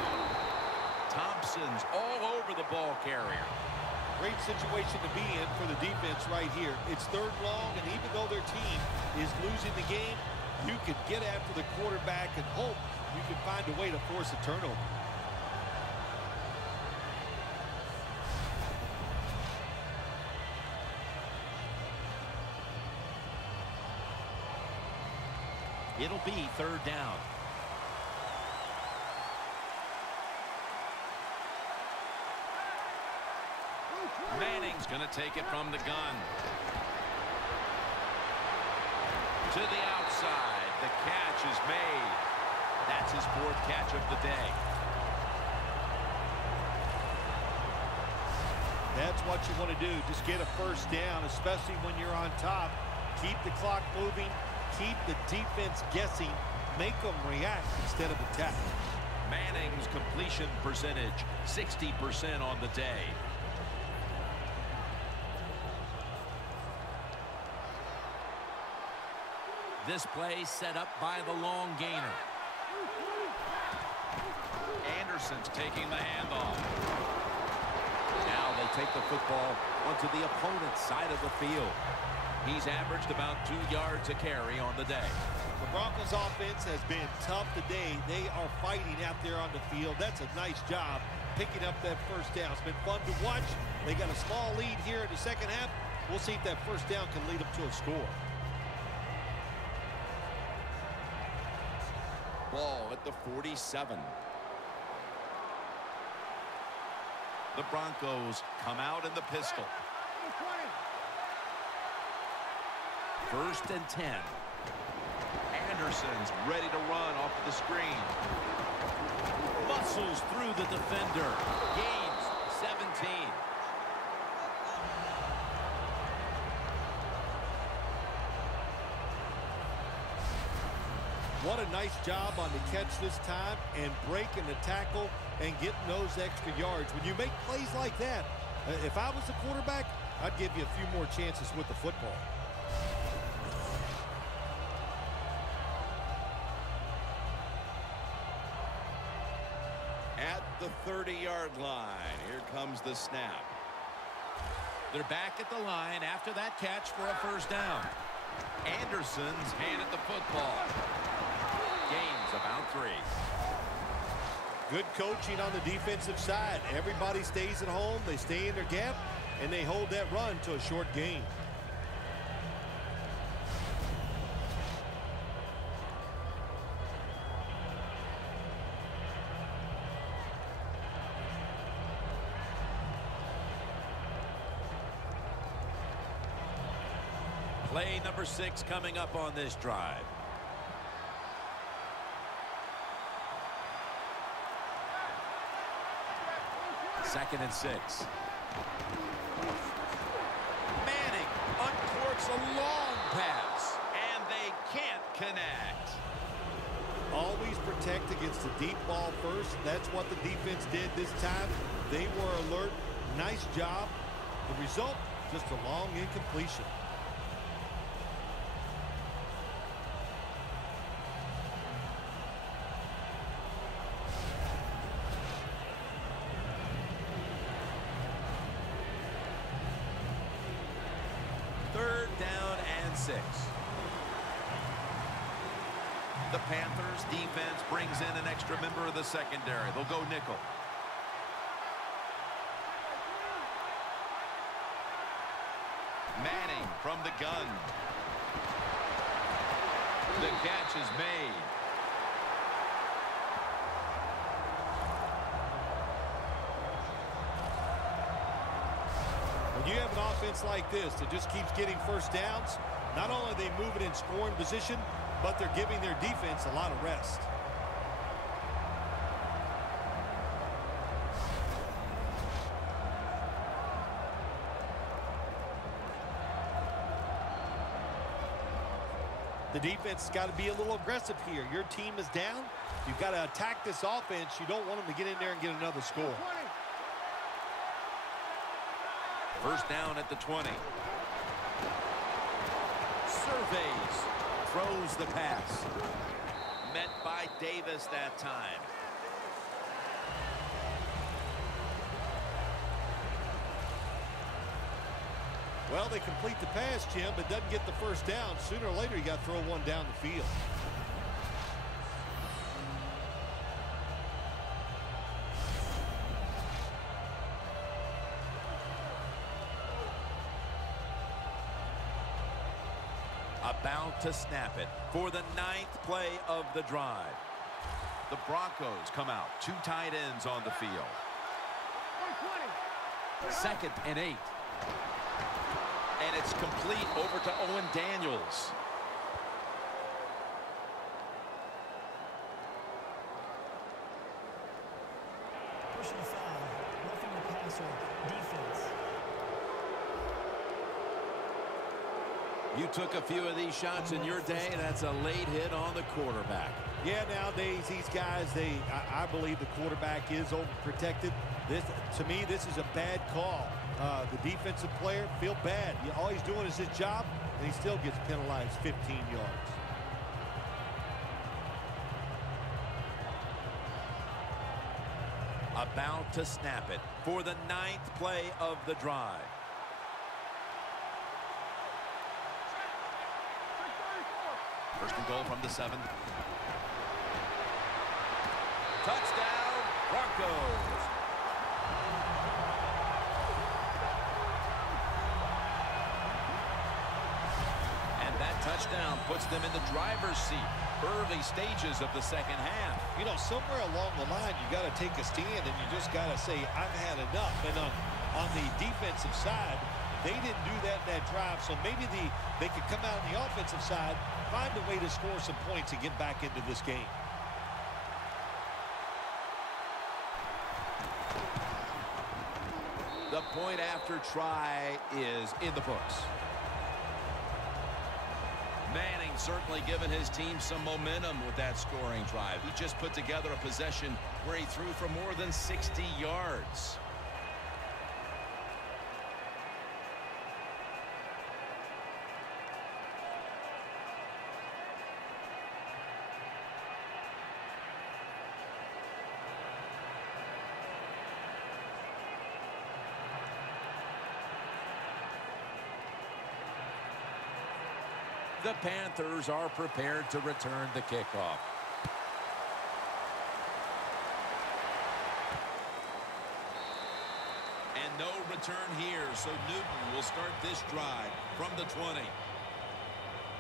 Thompson's all over the ball carrier. Great situation to be in for the defense right here. It's third long, and even though their team is losing the game, you can get after the quarterback and hope you can find a way to force a turnover. It'll be third down. Manning's going to take it from the gun. To the outside. The catch is made. That's his fourth catch of the day. That's what you want to do. Just get a first down, especially when you're on top. Keep the clock moving. Keep the defense guessing. Make them react instead of attack. Manning's completion percentage, 60% on the day. This play set up by the long gainer. Anderson's taking the handoff. Now they take the football onto the opponent's side of the field. He's averaged about 2 yards a carry on the day. The Broncos offense has been tough today. They are fighting out there on the field. That's a nice job picking up that first down. It's been fun to watch. They got a small lead here in the second half. We'll see if that first down can lead them to a score. Ball at the 47. The Broncos come out in the pistol. First and 10. Anderson's ready to run off the screen. Muscles through the defender. Gains 17. What a nice job on the catch this time and breaking the tackle and getting those extra yards. When you make plays like that, if I was the quarterback, I'd give you a few more chances with the football. At the 30-yard line, here comes the snap. They're back at the line after that catch for a first down. Anderson's handed the football. Gains about 3. Good coaching on the defensive side. Everybody stays at home. They stay in their gap, and they hold that run to a short gain. Play number 6 coming up on this drive. Second and 6. Manning uncorks a long pass, and they can't connect. Always protect against the deep ball first. That's what the defense did this time. They were alert. Nice job. The result, just a long incompletion. Third down and 6. The Panthers defense brings in an extra member of the secondary. They'll go nickel. Manning from the gun. The catch is made. When you have an offense like this that just keeps getting first downs, not only are they moving in scoring position, but they're giving their defense a lot of rest. The defense has got to be a little aggressive here. Your team is down. You've got to attack this offense. You don't want them to get in there and get another score. First down at the 20. Surveys. Throws the pass. Met by Davis that time. Well, they complete the pass, Jim, but doesn't get the first down. Sooner or later, you got to throw one down the field. About to snap it for the 9th play of the drive. The Broncos come out. 2 tight ends on the field. 2nd and 8. And it's complete over to Owen Daniels. Personal foul. Roughing the passer. Defense. You took a few of these shots in your day, and that's a late hit on the quarterback. Yeah, nowadays, these guys, I believe the quarterback is overprotected. To me, this is a bad call. The defensive player feel bad. All he's doing is his job, and he still gets penalized 15 yards. About to snap it for the 9th play of the drive. First and goal from the 7. Touchdown, Broncos. And that touchdown puts them in the driver's seat. Early stages of the second half. You know, somewhere along the line, you got to take a stand, and you just got to say, I've had enough. And on the defensive side, they didn't do that in that drive, so maybe they could come out on the offensive side, find a way to score some points and get back into this game. The point after try is in the books. Manning certainly given his team some momentum with that scoring drive. He just put together a possession where he threw for more than 60 yards. The Panthers are prepared to return the kickoff. And no return here, so Newton will start this drive from the 20.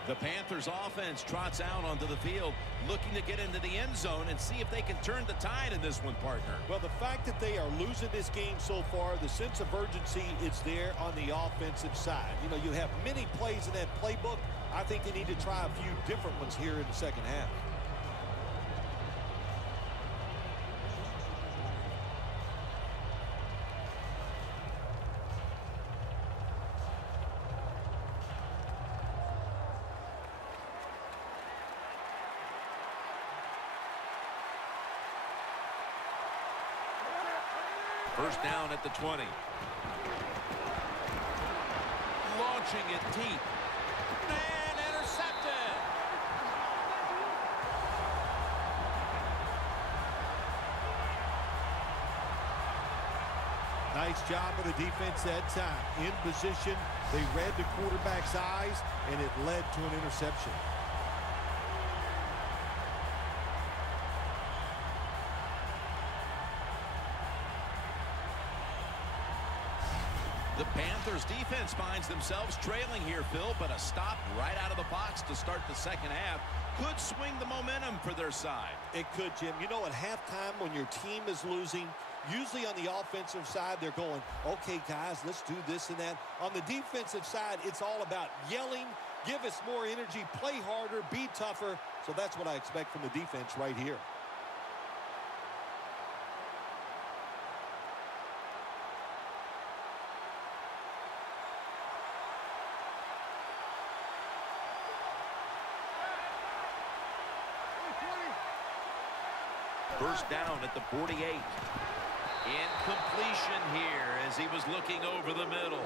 The Panthers offense trots out onto the field, looking to get into the end zone and see if they can turn the tide in this one, partner. Well, the fact that they are losing this game so far, the sense of urgency is there on the offensive side. You know, you have many plays in that playbook. I think they need to try a few different ones here in the second half. First down at the 20. Launching it deep. And intercepted. Nice job of the defense that time. In position, they read the quarterback's eyes, and it led to an interception. The The Panthers defense finds themselves trailing here, Phil, but a stop right out of the box to start the second half could swing the momentum for their side. It could, Jim. You know, at halftime when your team is losing, usually on the offensive side, they're going, okay, guys, let's do this and that. On the defensive side, it's all about yelling, give us more energy, play harder, be tougher. So that's what I expect from the defense right here. First down at the 48. Incompletion here as he was looking over the middle.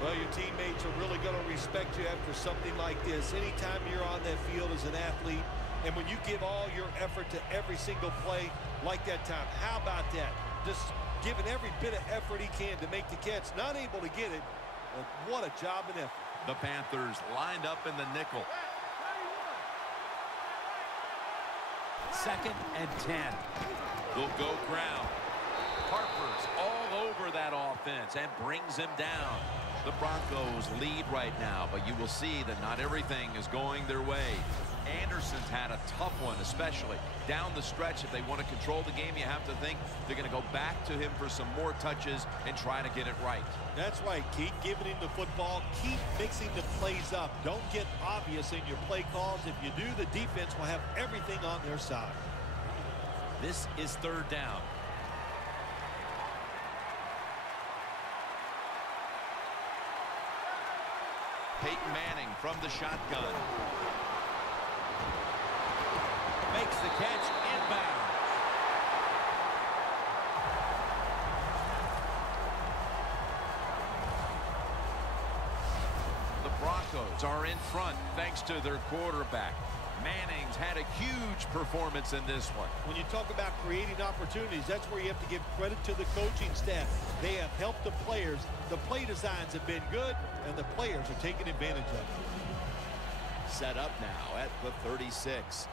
Well, your teammates are really going to respect you after something like this. Anytime you're on that field as an athlete, and when you give all your effort to every single play like that time, how about that? Just giving every bit of effort he can to make the catch. Not able to get it, but what a job and effort. The Panthers lined up in the nickel. 2nd and 10. They'll go ground. Harper's all over that offense and brings him down. The Broncos lead right now, but you will see that not everything is going their way. Anderson's had a tough one, especially down the stretch. If they want to control the game, you have to think they're going to go back to him for some more touches and try to get it right. That's right. Keep giving him the football. Keep mixing the plays up. Don't get obvious in your play calls. If you do, the defense will have everything on their side. This is 3rd down. Peyton Manning from the shotgun. Makes the catch inbound. The Broncos are in front thanks to their quarterback. Manning's had a huge performance in this one. When you talk about creating opportunities, that's where you have to give credit to the coaching staff. They have helped the players. The play designs have been good, and the players are taking advantage of it. Set up now at the 36.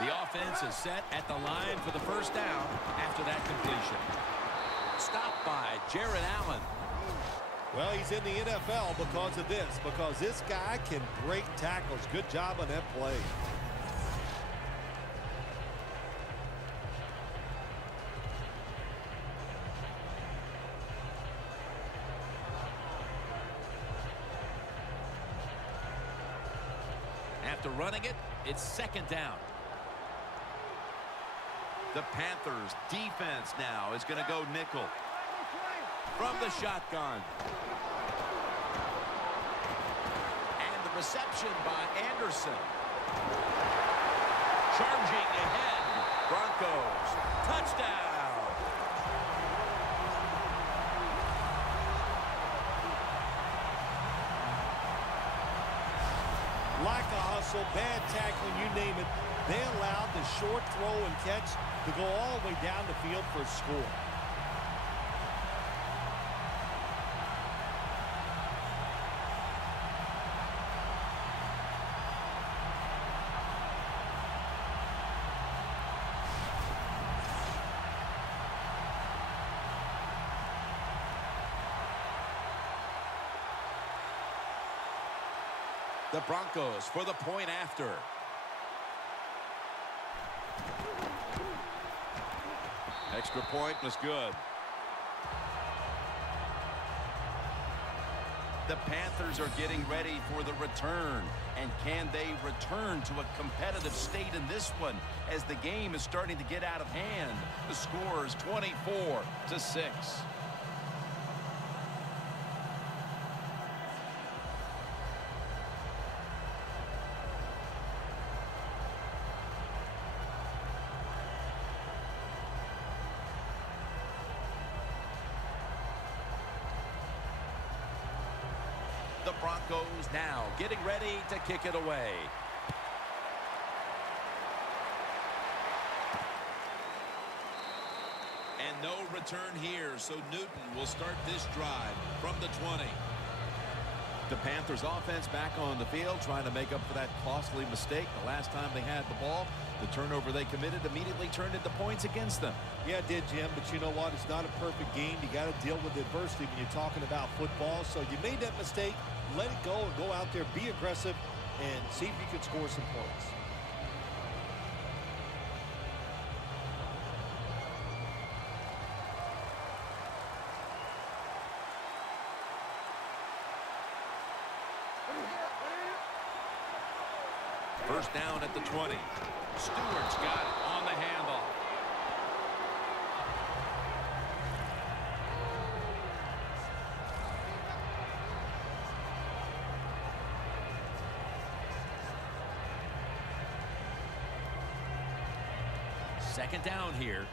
The offense is set at the line for the first down after that completion. Stopped by Jared Allen. Well, he's in the NFL because of this, because this guy can break tackles. Good job on that play. After running it, it's 2nd down. The Panthers defense now is going to go nickel. From the shotgun. And the reception by Anderson. Charging ahead. Broncos. Touchdown. Lack of hustle, bad tackling, you name it. They allowed the short throw and catch to go all the way down the field for a score. The Broncos for the point after. Extra point was good. The Panthers are getting ready for the return. And can they return to a competitive state in this one as the game is starting to get out of hand? The score is 24-6. The Broncos now getting ready to kick it away. And no return here, so Newton will start this drive from the 20. The Panthers offense back on the field trying to make up for that costly mistake. The last time they had the ball, the turnover they committed immediately turned into points against them. Yeah, it did, Jim, but you know what? It's not a perfect game. You got to deal with adversity when you're talking about football. So you made that mistake, let it go, and go out there, be aggressive, and see if you can score some points. First down at the 20. Stewart's got it on the handoff. Second down here.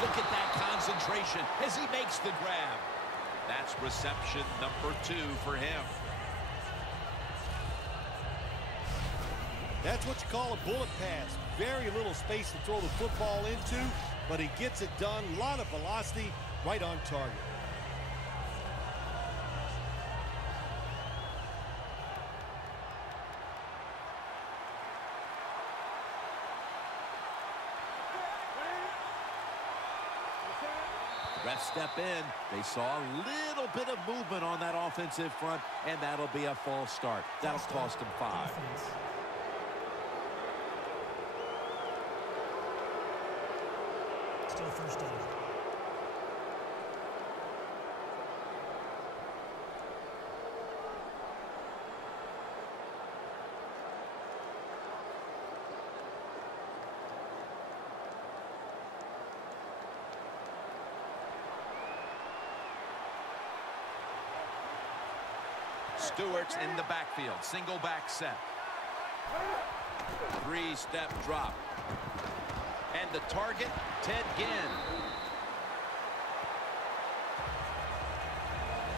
Look at that concentration as he makes the grab. That's reception number 2 for him. That's what you call a bullet pass. Very little space to throw the football into, but he gets it done. A lot of velocity, right on target. Refs step in. They saw a little bit of movement on that offensive front, and that'll be a false start. That'll cost them 5. Defense. Still first down. Stewart's in the backfield. Single back set. 3-step drop. And the target, Ted Ginn.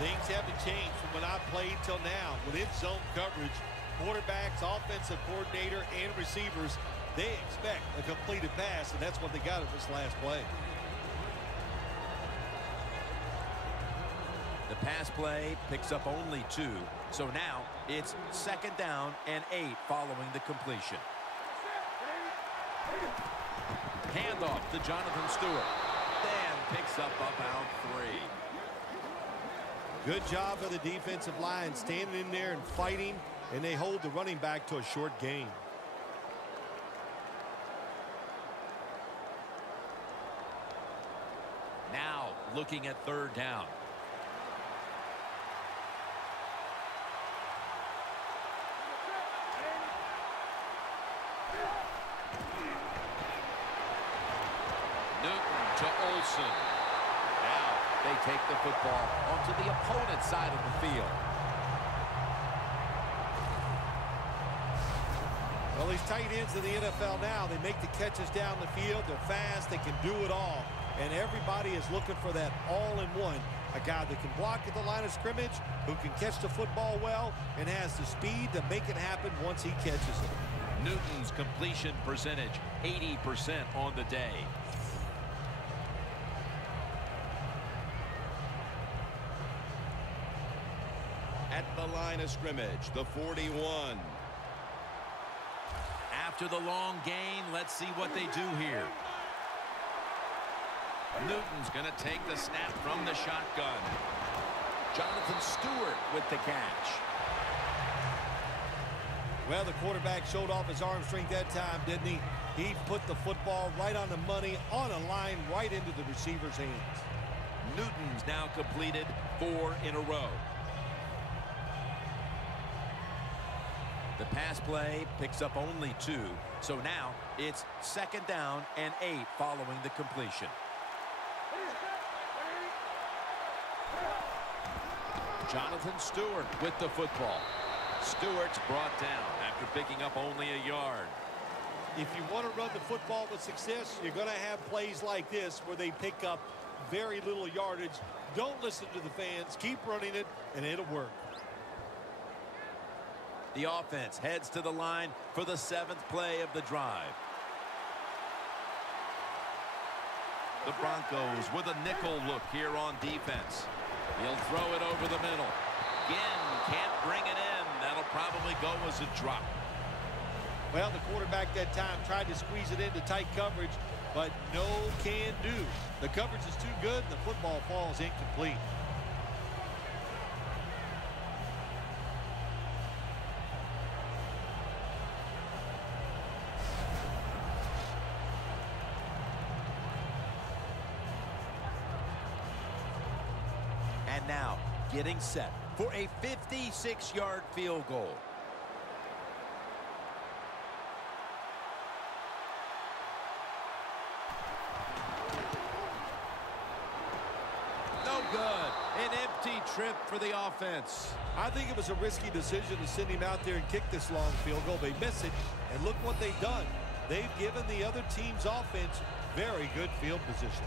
Things haven't changed from when I played till now. With it's zone coverage, quarterbacks, offensive coordinator, and receivers, they expect a completed pass, and that's what they got at this last play. The pass play picks up only 2. So now it's second down and 8 following the completion. Handoff to Jonathan Stewart. Then picks up about 3. Good job of the defensive line standing in there and fighting, and they hold the running back to a short gain. Now looking at third down. Newton to Olsen. Now they take the football onto the opponent's side of the field. Well, these tight ends in the NFL now, they make the catches down the field. They're fast. They can do it all. And everybody is looking for that all-in-one. A guy that can block at the line of scrimmage, who can catch the football well, and has the speed to make it happen once he catches it. Newton's completion percentage, 80% on the day. At the line of scrimmage, the 41. After the long gain, let's see what they do here. Newton's going to take the snap from the shotgun. Jonathan Stewart with the catch. Well, the quarterback showed off his arm strength that time, didn't he? He put the football right on the money, on a line, right into the receiver's hands. Newton's now completed 4 in a row. The pass play picks up only 2. So now it's second down and 8 following the completion. Jonathan Stewart with the football. Stewart's brought down after picking up only a yard. If you want to run the football with success, you're going to have plays like this where they pick up very little yardage. Don't listen to the fans. Keep running it, and it'll work. The offense heads to the line for the 7th play of the drive. The Broncos with a nickel look here on defense. He'll throw it over the middle. Again, can't bring it in. That'll probably go as a drop. Well, the quarterback that time tried to squeeze it into tight coverage, but no can do. The coverage is too good, and the football falls incomplete. And now, getting set for a 56-yard field goal. No good. An empty trip for the offense. I think it was a risky decision to send him out there and kick this long field goal. They miss it, and look what they've done. They've given the other team's offense very good field position.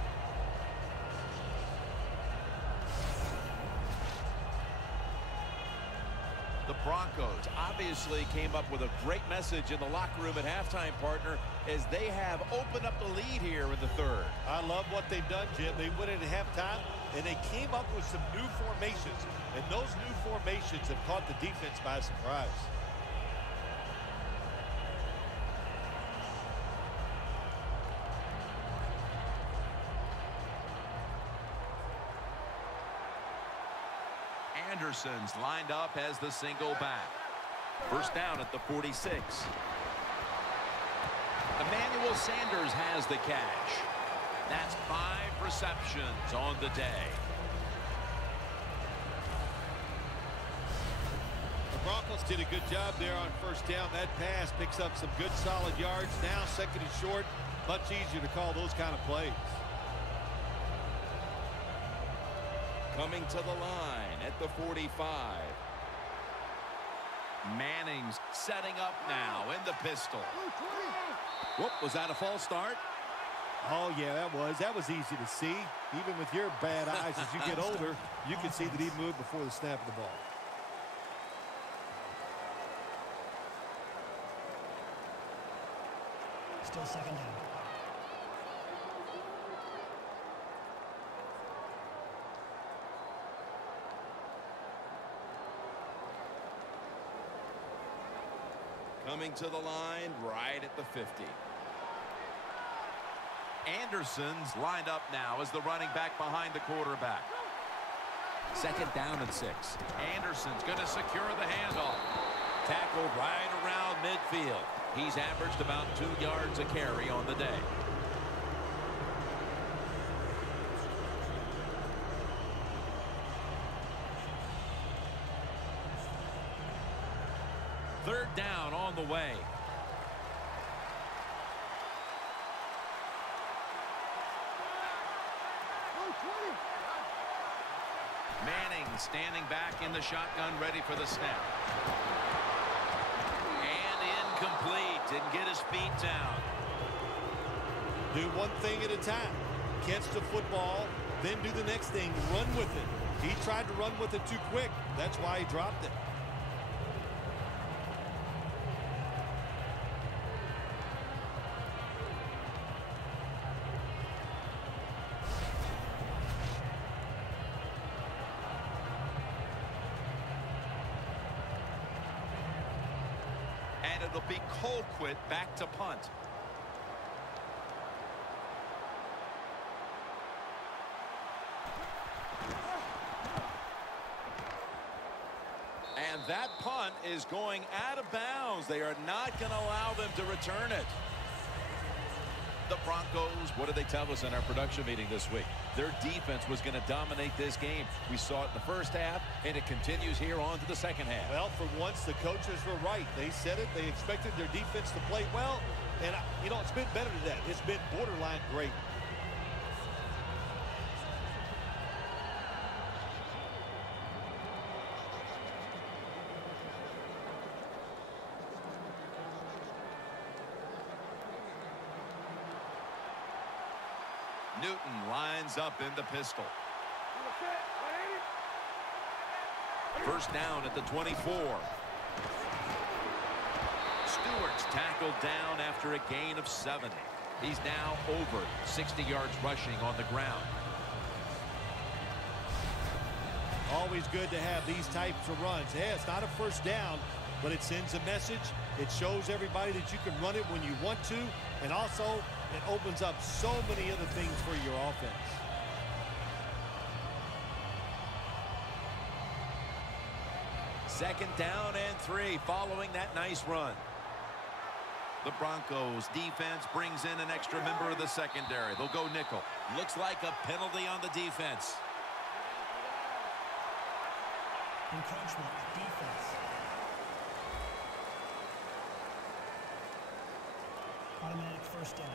The Broncos obviously came up with a great message in the locker room at halftime, partner, as they have opened up the lead here in the 3rd. I love what they've done, Jim. They went in at halftime, and they came up with some new formations. And those new formations have caught the defense by surprise. Anderson's lined up as the single back. First down at the 46. Emmanuel Sanders has the catch. That's 5 receptions on the day. The Broncos did a good job there on first down. That pass picks up some good solid yards. Now 2nd and short. Much easier to call those kind of plays. Coming to the line at the 45. Manning's setting up now in the pistol. Whoop, was that a false start? Oh, yeah, that was easy to see. Even with your bad eyes, as you get older, you can see that he moved before the snap of the ball. Still 2nd down. Coming to the line right at the 50. Anderson's lined up now as the running back behind the quarterback. 2nd down and 6. Anderson's going to secure the handoff. Tackled right around midfield. He's averaged about 2 yards a carry on the day. Third down on the way. Manning standing back in the shotgun, ready for the snap. And incomplete. Didn't get his feet down. Do one thing at a time. Catch the football, then do the next thing. Run with it. He tried to run with it too quick. That's why he dropped it. And it'll be Colquitt back to punt. And that punt is going out of bounds. They are not going to allow them to return it. The Broncos, what did they tell us in our production meeting this week? Their defense was going to dominate this game. We saw it in the first half, and it continues here on to the second half. Well, for once, the coaches were right. They said it. They expected their defense to play well. And, you know, it's been better than that. It's been borderline great. Newton lines up in the pistol. First down at the 24. Stewart's tackled down after a gain of 7. He's now over 60 yards rushing on the ground. Always good to have these types of runs. Yeah, it's not a first down, but it sends a message. It shows everybody that you can run it when you want to, and also it opens up so many other things for your offense. Second down and 3 following that nice run. The Broncos defense brings in an extra member of the secondary. They'll go nickel. Looks like a penalty on the defense. Encroachment, defense. Automatic first down.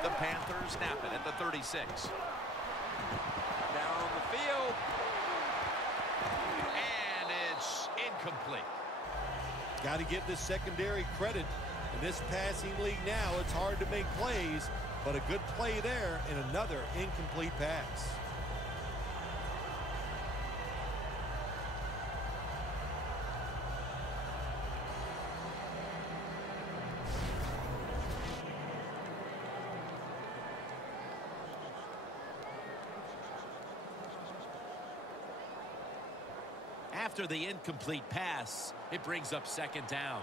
The Panthers snap it at the 36. Down the field. And it's incomplete. Got to give this secondary credit. In this passing league now, it's hard to make plays, but a good play there and another incomplete pass. After the incomplete pass, it brings up second down.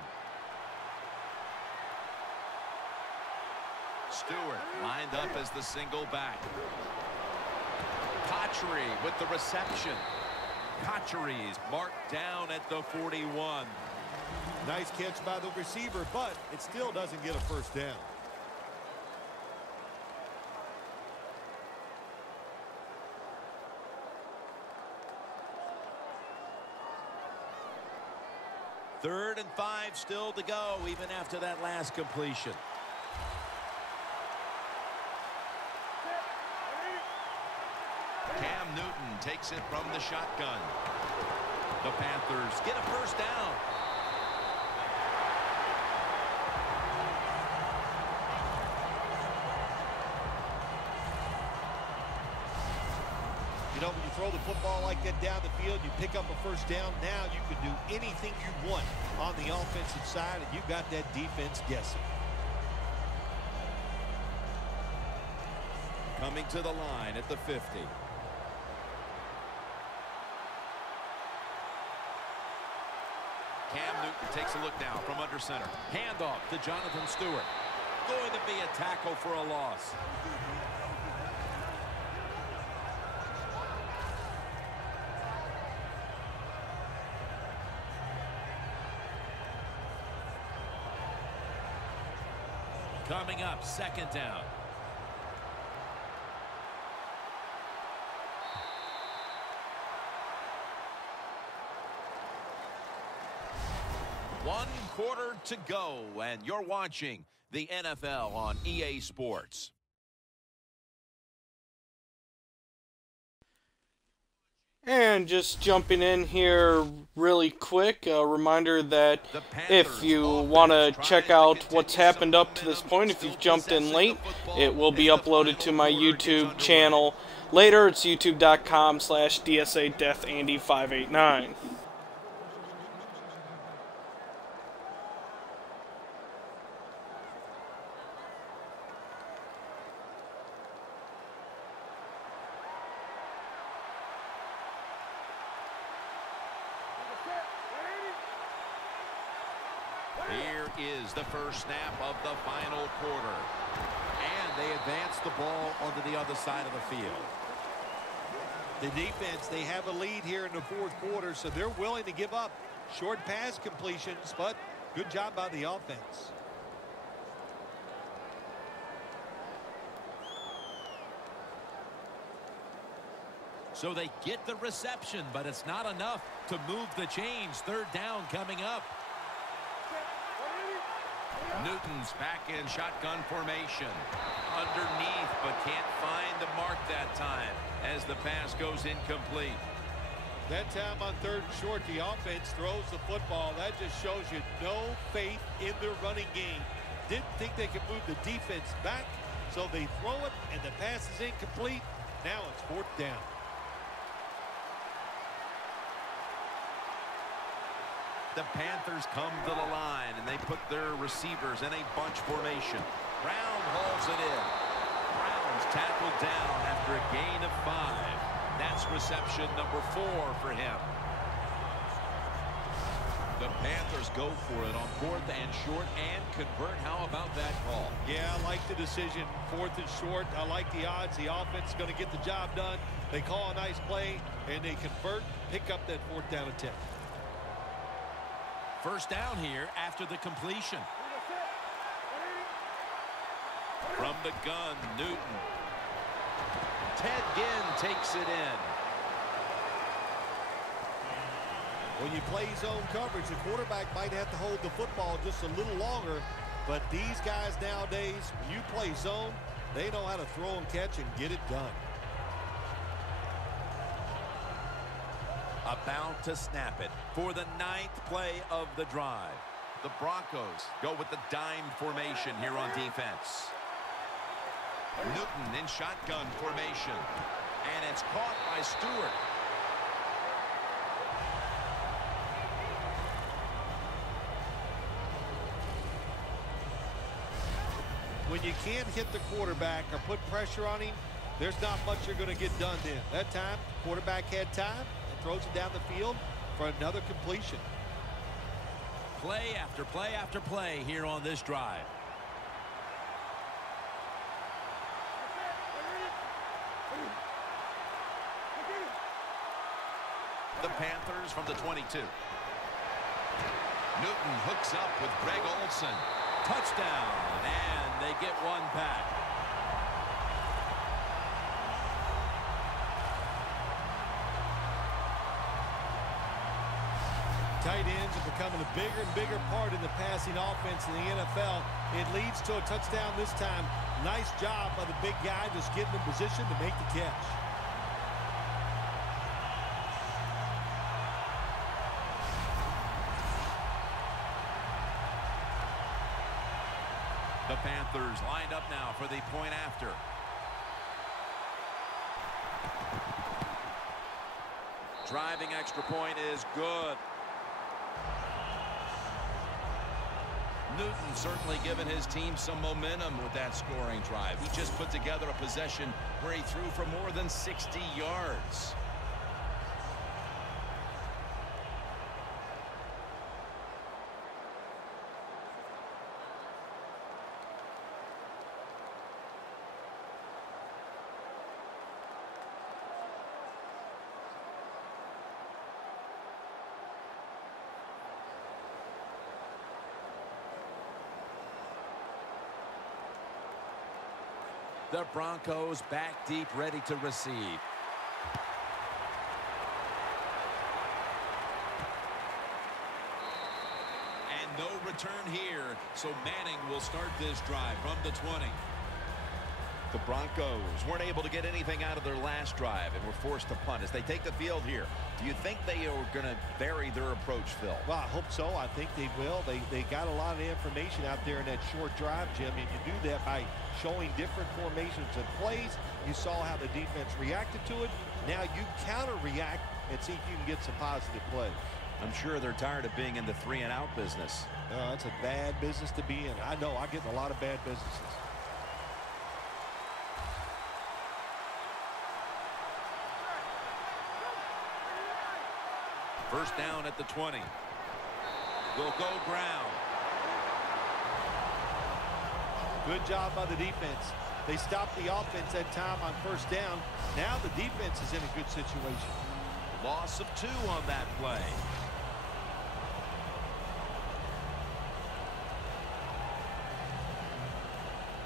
Stewart lined up as the single back. Cotchery with the reception. Cotchery's marked down at the 41. Nice catch by the receiver, but it still doesn't get a first down. Third and 5 still to go, even after that last completion. Cam Newton takes it from the shotgun. The Panthers get a first down. You know, when you throw the football like that down the field, you pick up a first down. Now you can do anything you want on the offensive side, and you got that defense guessing. Coming to the line at the 50. Cam Newton takes a look now from under center. Handoff to Jonathan Stewart. Going to be a tackle for a loss. Coming up, second down. One quarter to go, and you're watching the NFL on EA Sports. And just jumping in here really quick, a reminder that if you want to check out what's happened up to this point, if you've jumped in late, it will be uploaded to my YouTube channel later. It's youtube.com/DSADeathAndy589. Here is the first snap of the final quarter. And they advance the ball onto the other side of the field. The defense, they have a lead here in the fourth quarter, so they're willing to give up short pass completions, but good job by the offense. So they get the reception, but it's not enough to move the chains. Third down coming up. Newton's back in shotgun formation. Underneath, but can't find the mark that time as the pass goes incomplete. That time on 3rd and short, the offense throws the football. That just shows you no faith in their running game. Didn't think they could move the defense back, so they throw it, and the pass is incomplete. Now it's 4th down. The Panthers come to the line, and they put their receivers in a bunch formation. Brown hauls it in. Brown's tackled down after a gain of 5. That's reception number 4 for him. The Panthers go for it on 4th and short and convert. How about that call? Yeah, I like the decision. 4th and short. I like the odds. The offense is going to get the job done. They call a nice play, and they convert, pick up that 4th down attempt. First down here after the completion. From the gun, Newton. Ted Ginn takes it in. When you play zone coverage, the quarterback might have to hold the football just a little longer, but these guys nowadays, when you play zone, they know how to throw and catch and get it done. About to snap it for the 9th play of the drive. The Broncos go with the dime formation here on defense. Newton in shotgun formation. And it's caught by Stewart. When you can't hit the quarterback or put pressure on him, there's not much you're going to get done then. That time, quarterback had time. Throws it down the field for another completion. Play after play after play here on this drive. The Panthers from the 22. Newton hooks up with Greg Olsen. Touchdown, and they get one back. Tight ends are becoming a bigger and bigger part in the passing offense in the NFL. It leads to a touchdown this time. Nice job by the big guy just getting in position to make the catch. The Panthers lined up now for the point after. Driving extra point is good. Newton certainly given his team some momentum with that scoring drive. He just put together a possession where he threw for more than 60 yards. The Broncos back deep, ready to receive. And no return here, so Manning will start this drive from the 20. The Broncos weren't able to get anything out of their last drive and were forced to punt as they take the field here. Do you think they are going to vary their approach, Phil? Well, I hope so. I think they will. They got a lot of information out there in that short drive, Jim, and you do that by showing different formations and plays. You saw how the defense reacted to it. Now you counter-react and see if you can get some positive plays. I'm sure they're tired of being in the 3-and-out business. That's a bad business to be in. I know. I get in a lot of bad businesses. First down at the 20. Will go ground. Good job by the defense. They stopped the offense that time on first down. Now the defense is in a good situation. Loss of 2 on that play.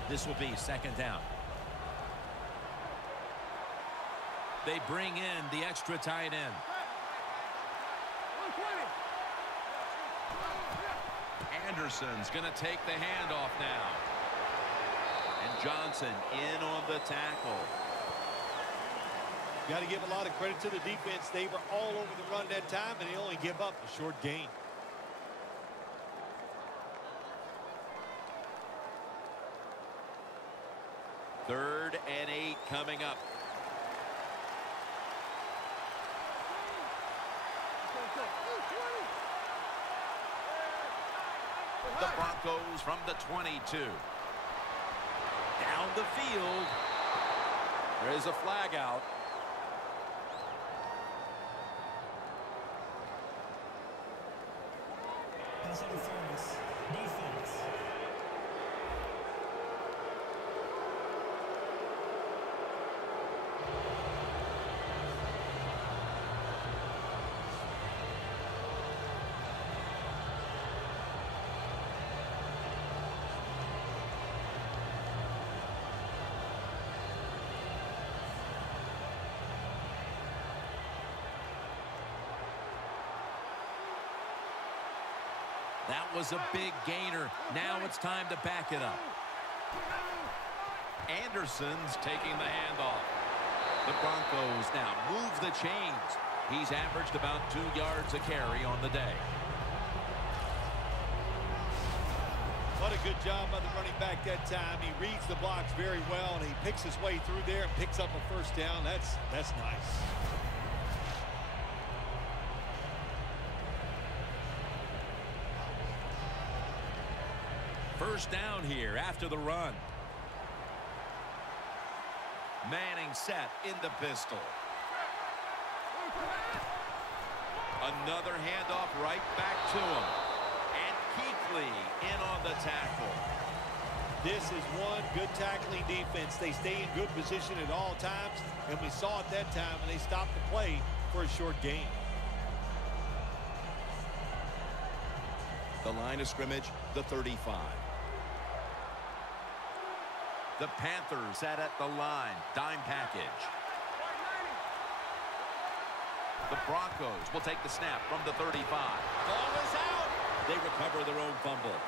This will be second down. They bring in the extra tight end. Anderson's going to take the handoff now. And Johnson in on the tackle. Got to give a lot of credit to the defense. They were all over the run that time, and they only give up a short gain. Third and 8 coming up. The Broncos from the 22. Down the field. There is a flag out. Pass interference. Defense. That was a big gainer. Now it's time to back it up. Anderson's taking the handoff. The Broncos now move the chains. He's averaged about 2 yards a carry on the day. What a good job by the running back that time. He reads the blocks very well, and he picks his way through there and picks up a first down. That's nice. First down here after the run. Manning set in the pistol. Another handoff right back to him. And Kuechly in on the tackle. This is one good tackling defense. They stay in good position at all times, and we saw it that time, and they stopped the play for a short gain. The line of scrimmage, the 35. The Panthers set at the line. Dime package. The Broncos will take the snap from the 35. Ball is out. They recover their own fumble.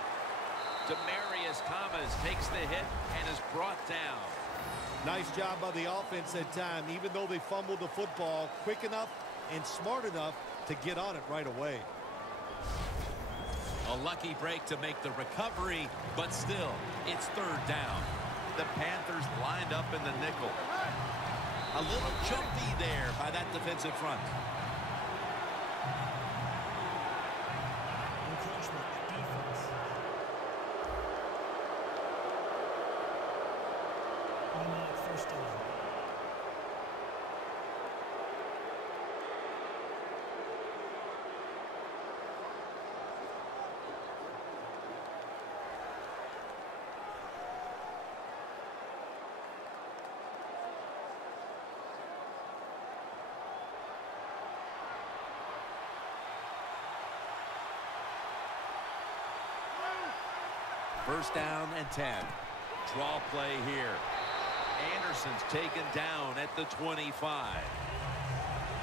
Demarius Thomas takes the hit and is brought down. Nice job by the offense that time. Even though they fumbled the football, quick enough and smart enough to get on it right away. A lucky break to make the recovery, but still, it's third down. The Panthers lined up in the nickel. A little jumpy there by that defensive front. Encroachment. Defense. Automatic first down. First down and 10. Draw play here. Anderson's taken down at the 25.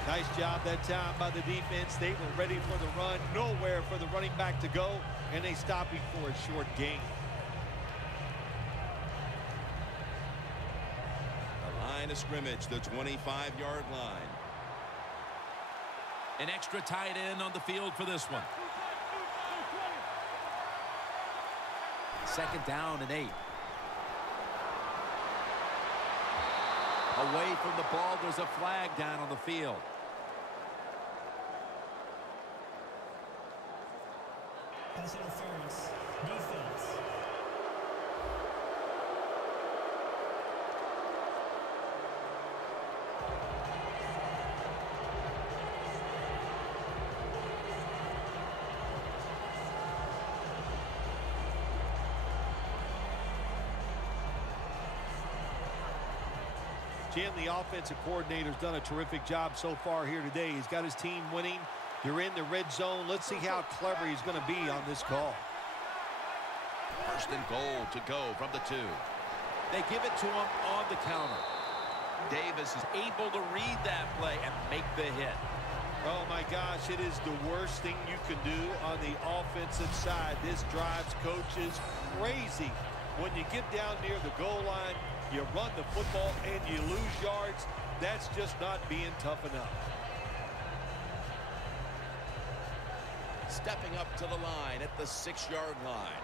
Nice job that time by the defense. They were ready for the run. Nowhere for the running back to go, and they stop him for a short gain. The line of scrimmage, the 25-yard line. An extra tight end on the field for this one. Second down and 8. Away from the ball, there's a flag down on the field. Pass interference. Defense. Jim, the offensive coordinator's done a terrific job so far here today. He's got his team winning. You're in the red zone. Let's see how clever he's going to be on this call. First and goal to go from the 2. They give it to him on the counter. Davis is able to read that play and make the hit. Oh, my gosh, it is the worst thing you can do on the offensive side. This drives coaches crazy. When you get down near the goal line, you run the football and you lose yards. That's just not being tough enough. Stepping up to the line at the 6-yard line.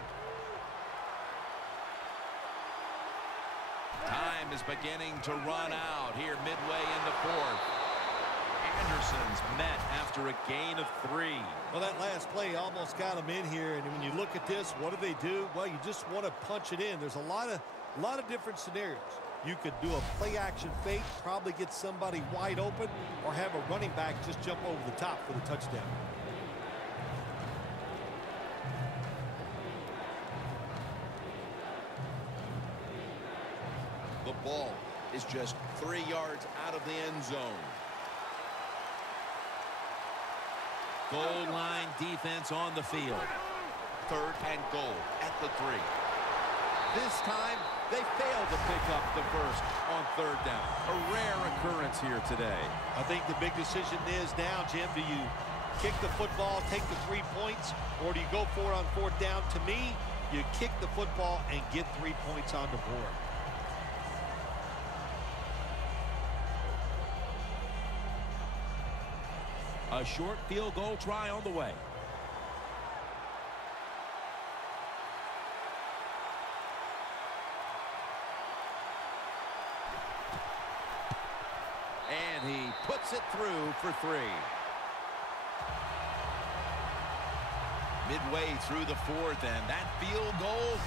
Time is beginning to run out here midway in the fourth. Anderson's met after a gain of 3. Well, that last play almost got him in here. And when you look at this, what do? Well, you just want to punch it in. There's a lot of different scenarios. You could do a play-action fake, probably get somebody wide open, or have a running back just jump over the top for the touchdown. The ball is just 3 yards out of the end zone. Goal line defense on the field. 3rd and goal at the 3. This time, they failed to pick up the first on 3rd down. A rare occurrence here today. I think the big decision is now, Jim, do you kick the football, take the 3 points, or do you go for it on 4th down? To me, you kick the football and get 3 points on the board. A short field goal try on the way. And he puts it through for 3. Midway through the 4th, and that field goal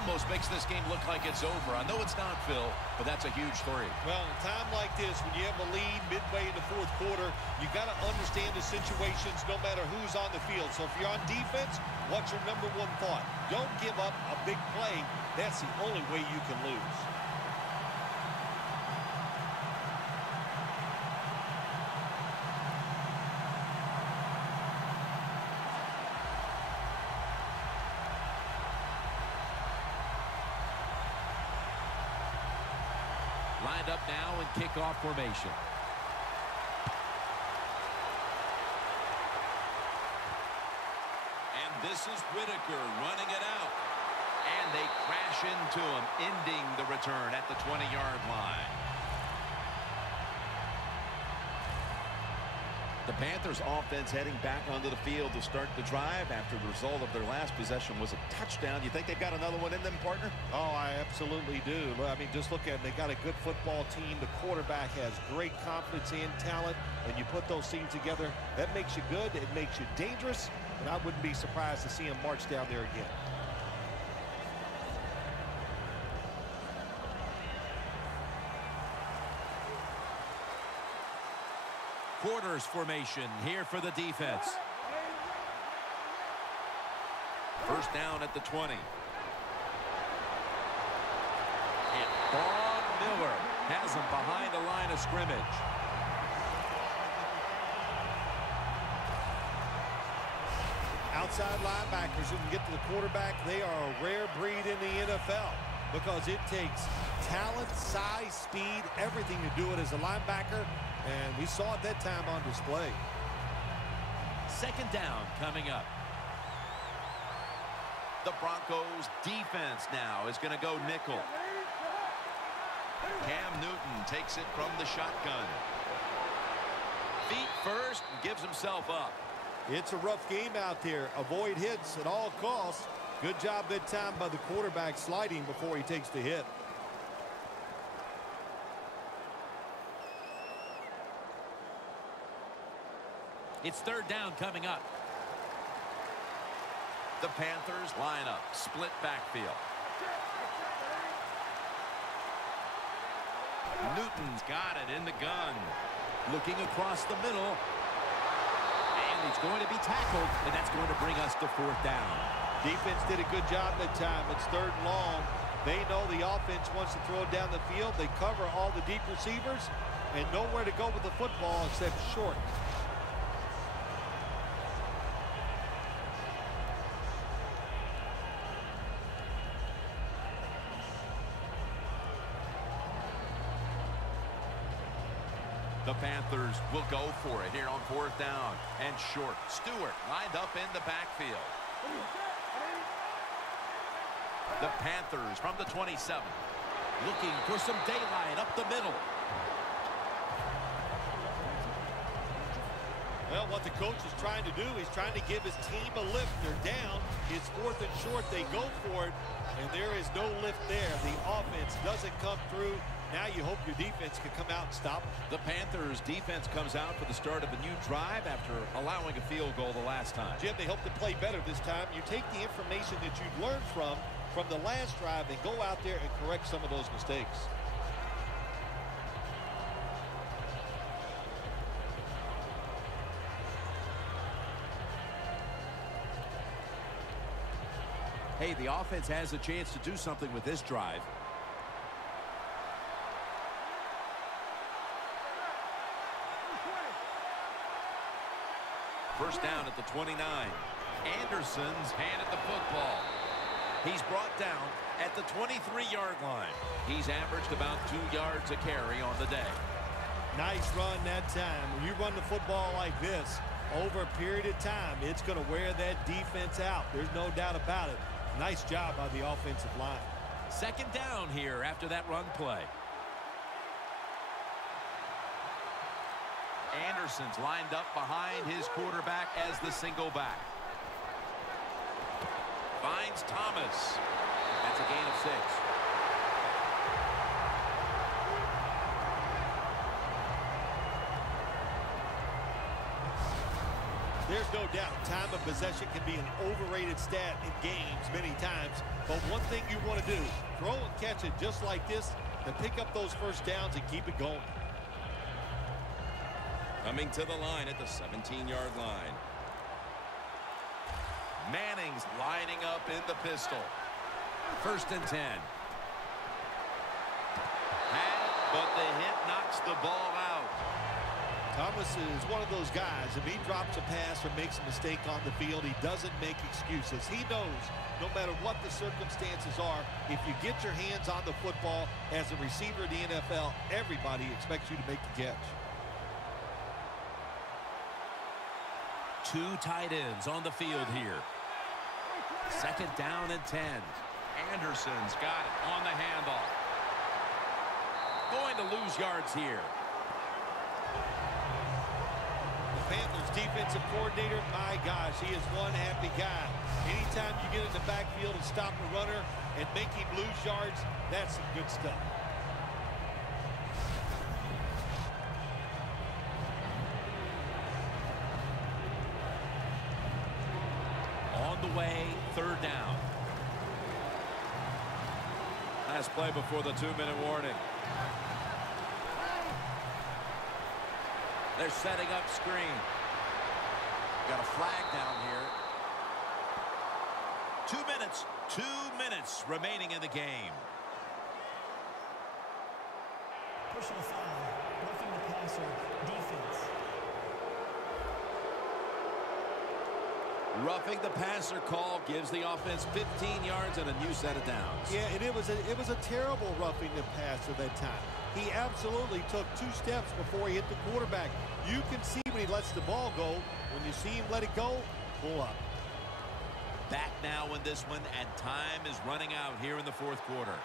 almost makes this game look like it's over. I know it's not, Phil, but that's a huge 3. Well, in a time like this, when you have a lead midway in the 4th quarter, you got to understand the situations no matter who's on the field. So if you're on defense, what's your number 1 thought? Don't give up a big play. That's the only way you can lose. Lined up now in kickoff formation. And this is Whitaker running it out. And they crash into him, ending the return at the 20-yard line. The Panthers offense heading back onto the field to start the drive after the result of their last possession was a touchdown. You think they've got another one in them, partner? Oh, I absolutely do. I mean, just look at it. They got a good football team. The quarterback has great confidence and talent. And you put those things together, that makes you good. It makes you dangerous. And I wouldn't be surprised to see him march down there again. Quarters formation here for the defense. 1st down at the 20. And Vaughn Miller has him behind the line of scrimmage. Outside linebackers who can get to the quarterback, they are a rare breed in the NFL because it takes talent, size, speed, everything to do it as a linebacker. And we saw it that time on display. 2nd down coming up. The Broncos defense now is going to go nickel. Cam Newton takes it from the shotgun. Feet first and gives himself up. It's a rough game out there. Avoid hits at all costs. Good job that time by the quarterback sliding before he takes the hit. It's 3rd down coming up. The Panthers line up, split backfield. Newton's got it in the gun. Looking across the middle. And he's going to be tackled, and that's going to bring us to 4th down. Defense did a good job that time. It's 3rd and long. They know the offense wants to throw it down the field. They cover all the deep receivers and nowhere to go with the football except short. The Panthers will go for it here on 4th down and short. Stewart lined up in the backfield. The Panthers from the 27. Looking for some daylight up the middle. Well, what the coach is trying to do, he's trying to give his team a lift. They're down. It's 4th and short. They go for it, and there is no lift there. The offense doesn't come through. Now you hope your defense can come out and stop them. The Panthers defense comes out for the start of a new drive after allowing a field goal the last time. Jim, they hope to play better this time. You take the information that you've learned from the last drive and go out there and correct some of those mistakes. Hey, the offense has a chance to do something with this drive. First down at the 29. Anderson's handed the football. He's brought down at the 23-yard line. He's averaged about 2 yards a carry on the day. Nice run that time. When you run the football like this, over a period of time, it's going to wear that defense out. There's no doubt about it. Nice job by the offensive line. Second down here after that run play. Anderson's lined up behind his quarterback as the single back. Finds Thomas. That's a gain of 6. There's no doubt time of possession can be an overrated stat in games many times. But one thing you want to do, throw and catch it just like this to pick up those first downs and keep it going. Coming to the line at the 17-yard line. Manning's lining up in the pistol. First and 10. But the hit knocks the ball out. Thomas is one of those guys. If he drops a pass or makes a mistake on the field, he doesn't make excuses. He knows no matter what the circumstances are, if you get your hands on the football as a receiver in the NFL, everybody expects you to make the catch. 2 tight ends on the field here. Second down and 10. Anderson's got it on the handoff. Going to lose yards here. The Panthers defensive coordinator, my gosh, he is one happy guy. Anytime you get in the backfield and stop a runner and make him lose yards, that's some good stuff. On the way, third down. Last play before the 2-minute warning. They're setting up screen. Got a flag down here. 2 minutes remaining in the game. Personal foul. Roughing the passer. Defense. Roughing the passer call gives the offense 15 yards and a new set of downs. Yeah, and it was a terrible roughing the passer that time. He absolutely took 2 steps before he hit the quarterback. You can see when he lets the ball go. When you see him let it go, pull up. Back now in this one, and time is running out here in the 4th quarter.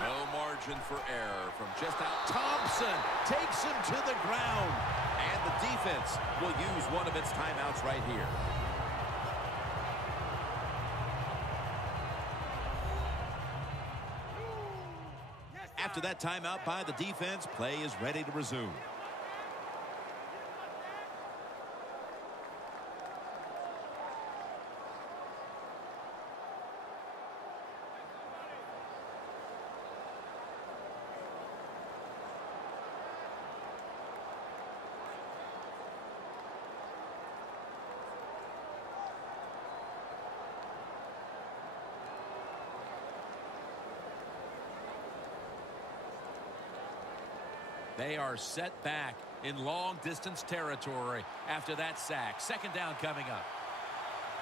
No margin for error from just out. Thompson takes him to the ground. And the defense will use one of its timeouts right here. After that timeout by the defense, play is ready to resume. They are set back in long-distance territory after that sack. Second down coming up.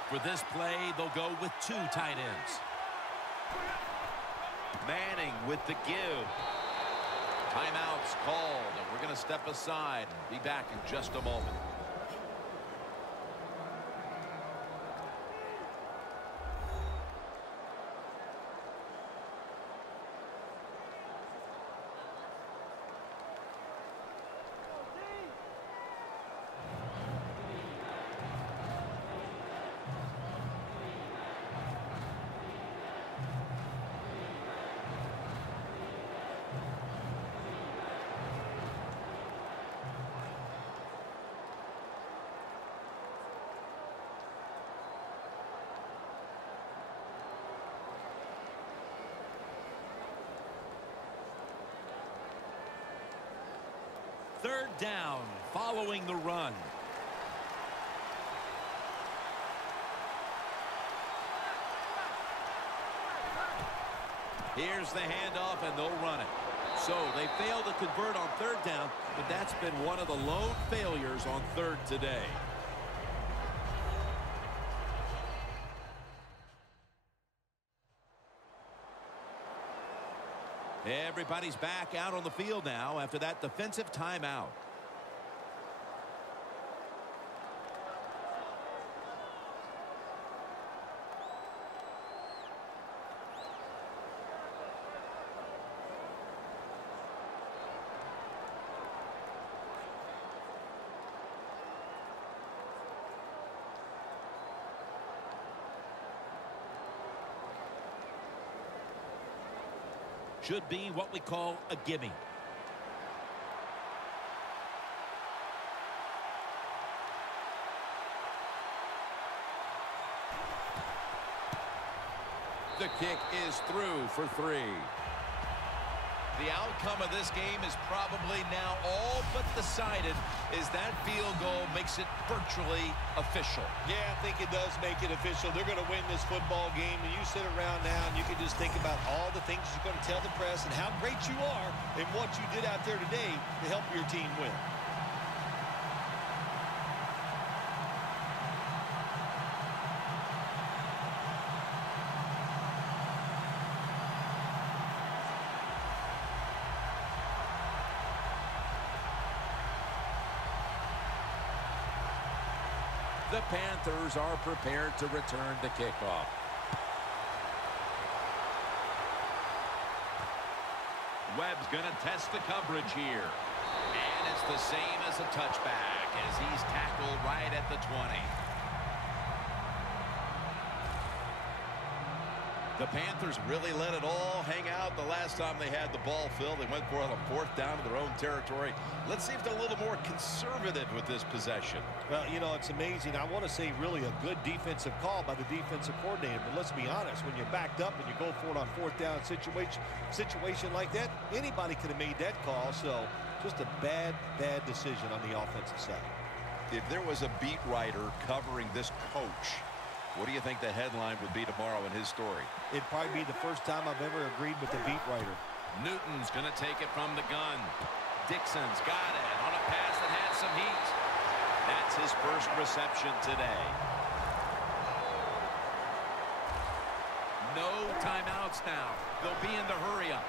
For this play, they'll go with 2 tight ends. Manning with the give. Timeouts called, and we're going to step aside and be back in just a moment. Third down following the run. Here's the handoff, and they'll run it. So they failed to convert on third down, but that's been one of the lone failures on third today. Everybody's back out on the field now after that defensive timeout. Should be what we call a gimme. The kick is through for 3. The outcome of this game is probably now all but decided, as that field goal makes it virtually official. Yeah, I think it does make it official. They're going to win this football game, and you sit around now and you can just think about all the things you're going to tell the press and how great you are and what you did out there today to help your team win. The Panthers are prepared to return the kickoff. Webb's going to test the coverage here. And it's the same as a touchback as he's tackled right at the 20. The Panthers really let it all hang out the last time they had the ball, Phil. They went for it on 4th down to their own territory. Let's see if they're a little more conservative with this possession. Well, you know, it's amazing. I want to say really a good defensive call by the defensive coordinator. But let's be honest, when you're backed up and you go for it on 4th down situation like that, anybody could have made that call. So just a bad decision on the offensive side. If there was a beat writer covering this coach, what do you think the headline would be tomorrow in his story? It'd probably be the first time I've ever agreed with the beat writer. Newton's going to take it from the gun. Dixon's got it on a pass that had some heat. That's his first reception today. No timeouts now. They'll be in the hurry up.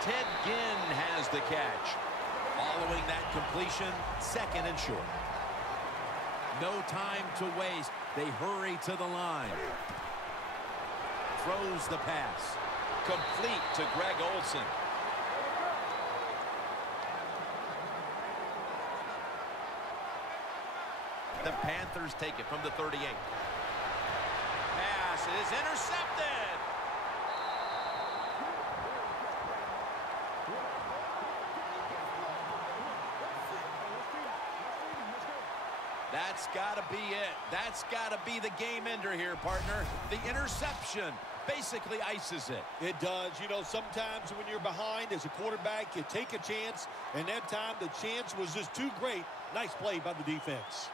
Ted Ginn has the catch. Following that completion, 2nd and short. No time to waste. They hurry to the line. Throws the pass. Complete to Greg Olsen. The Panthers take it from the 38. Pass is intercepted. That's got to be it. That's got to be the game ender here, partner. The interception basically ices it. It does. You know, sometimes when you're behind as a quarterback, you take a chance, and that time the chance was just too great. Nice play by the defense.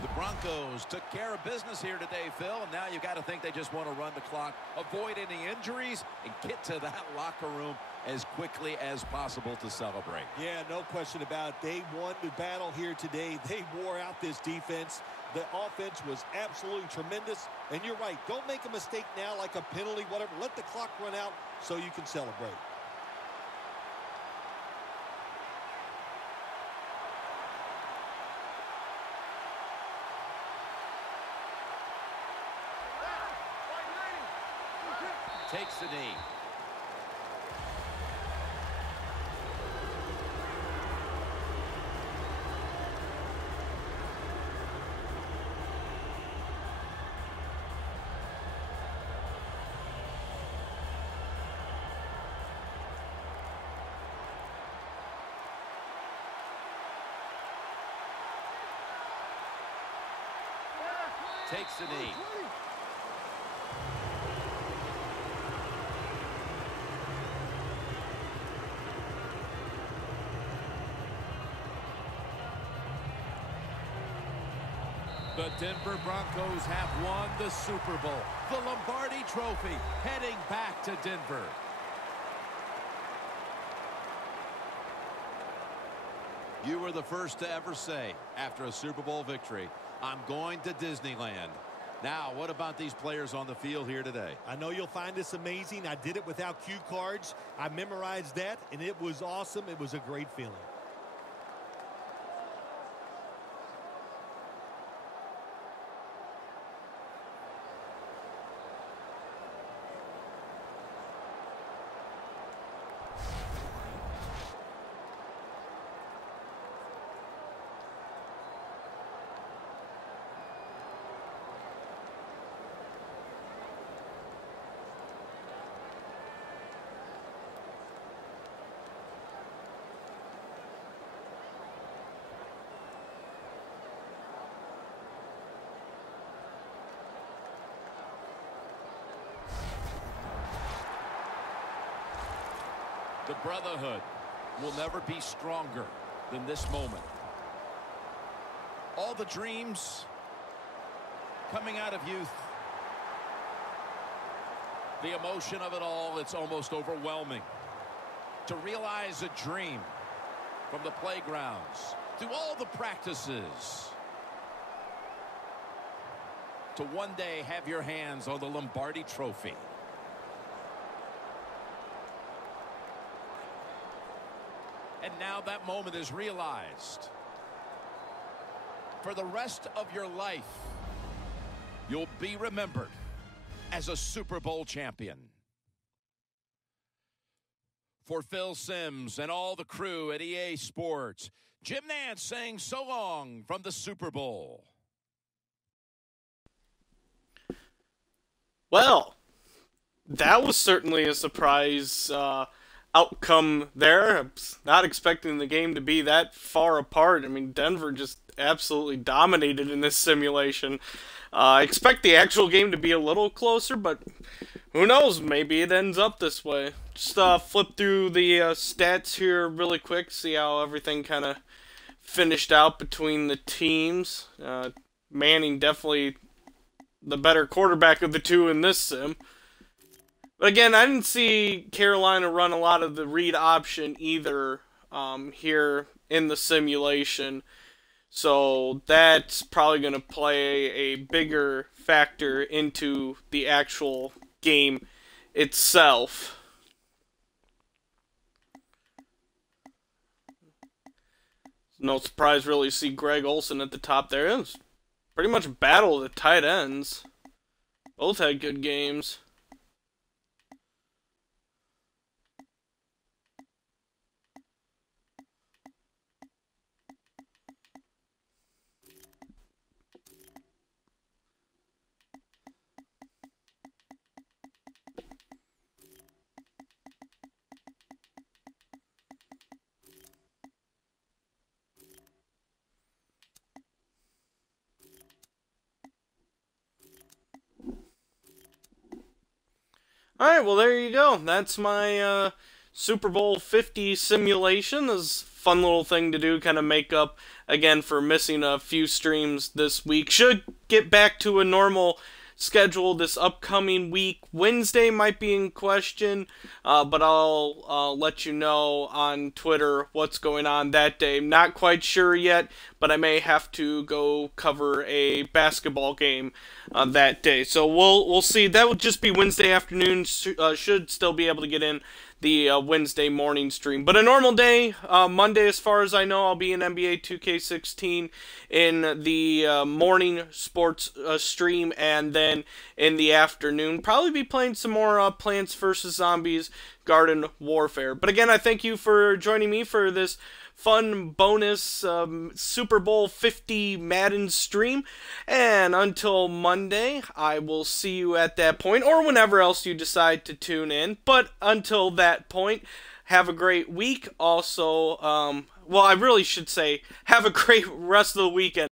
The Broncos took care of business here today, Phil, and now you got to think they just want to run the clock, avoid any injuries, and get to that locker room as quickly as possible to celebrate. Yeah, no question about it. They won the battle here today. They wore out this defense. The offense was absolutely tremendous. And you're right, don't make a mistake now like a penalty, whatever. Let the clock run out so you can celebrate. Takes the knee. Takes the knee. The Denver Broncos have won the Super Bowl. The Lombardi Trophy heading back to Denver. You were the first to ever say, after a Super Bowl victory, I'm going to Disneyland. Now, what about these players on the field here today? I know you'll find this amazing. I did it without cue cards. I memorized that, and it was awesome. It was a great feeling. The brotherhood will never be stronger than this moment. All the dreams coming out of youth. The emotion of it all, it's almost overwhelming. To realize a dream from the playgrounds, through all the practices, to one day have your hands on the Lombardi Trophy. And now that moment is realized. For the rest of your life, you'll be remembered as a Super Bowl champion. For Phil Simms and all the crew at EA Sports, Jim Nantz saying so long from the Super Bowl. Well, that was certainly a surprise outcome there. I was not expecting the game to be that far apart. I mean, Denver just absolutely dominated in this simulation. I expect the actual game to be a little closer, but who knows? Maybe it ends up this way. Just flip through the stats here really quick, see how everything kind of finished out between the teams. Manning definitely the better quarterback of the two in this sim. But again, I didn't see Carolina run a lot of the read option either here in the simulation. So that's probably going to play a bigger factor into the actual game itself. No surprise really to see Greg Olsen at the top there. It was pretty much a battle of the tight ends. Both had good games. Alright, well there you go. That's my Super Bowl 50 simulation. This is a fun little thing to do, kind of make up again for missing a few streams this week. Should get back to a normal schedule this upcoming week. Wednesday might be in question, but I'll let you know on Twitter what's going on that day. Not quite sure yet, but I may have to go cover a basketball game that day. So we'll see. That would just be Wednesday afternoon. Should still be able to get in the Wednesday morning stream. But a normal day, Monday as far as I know, I'll be in NBA 2K16 in the morning sports stream, and then in the afternoon, probably be playing some more Plants vs. Zombies Garden Warfare. But again, I thank you for joining me for this fun bonus Super Bowl 50 Madden stream. And until Monday, I will see you at that point, or whenever else you decide to tune in. But until that point, have a great week. Also, well, I really should say, have a great rest of the weekend.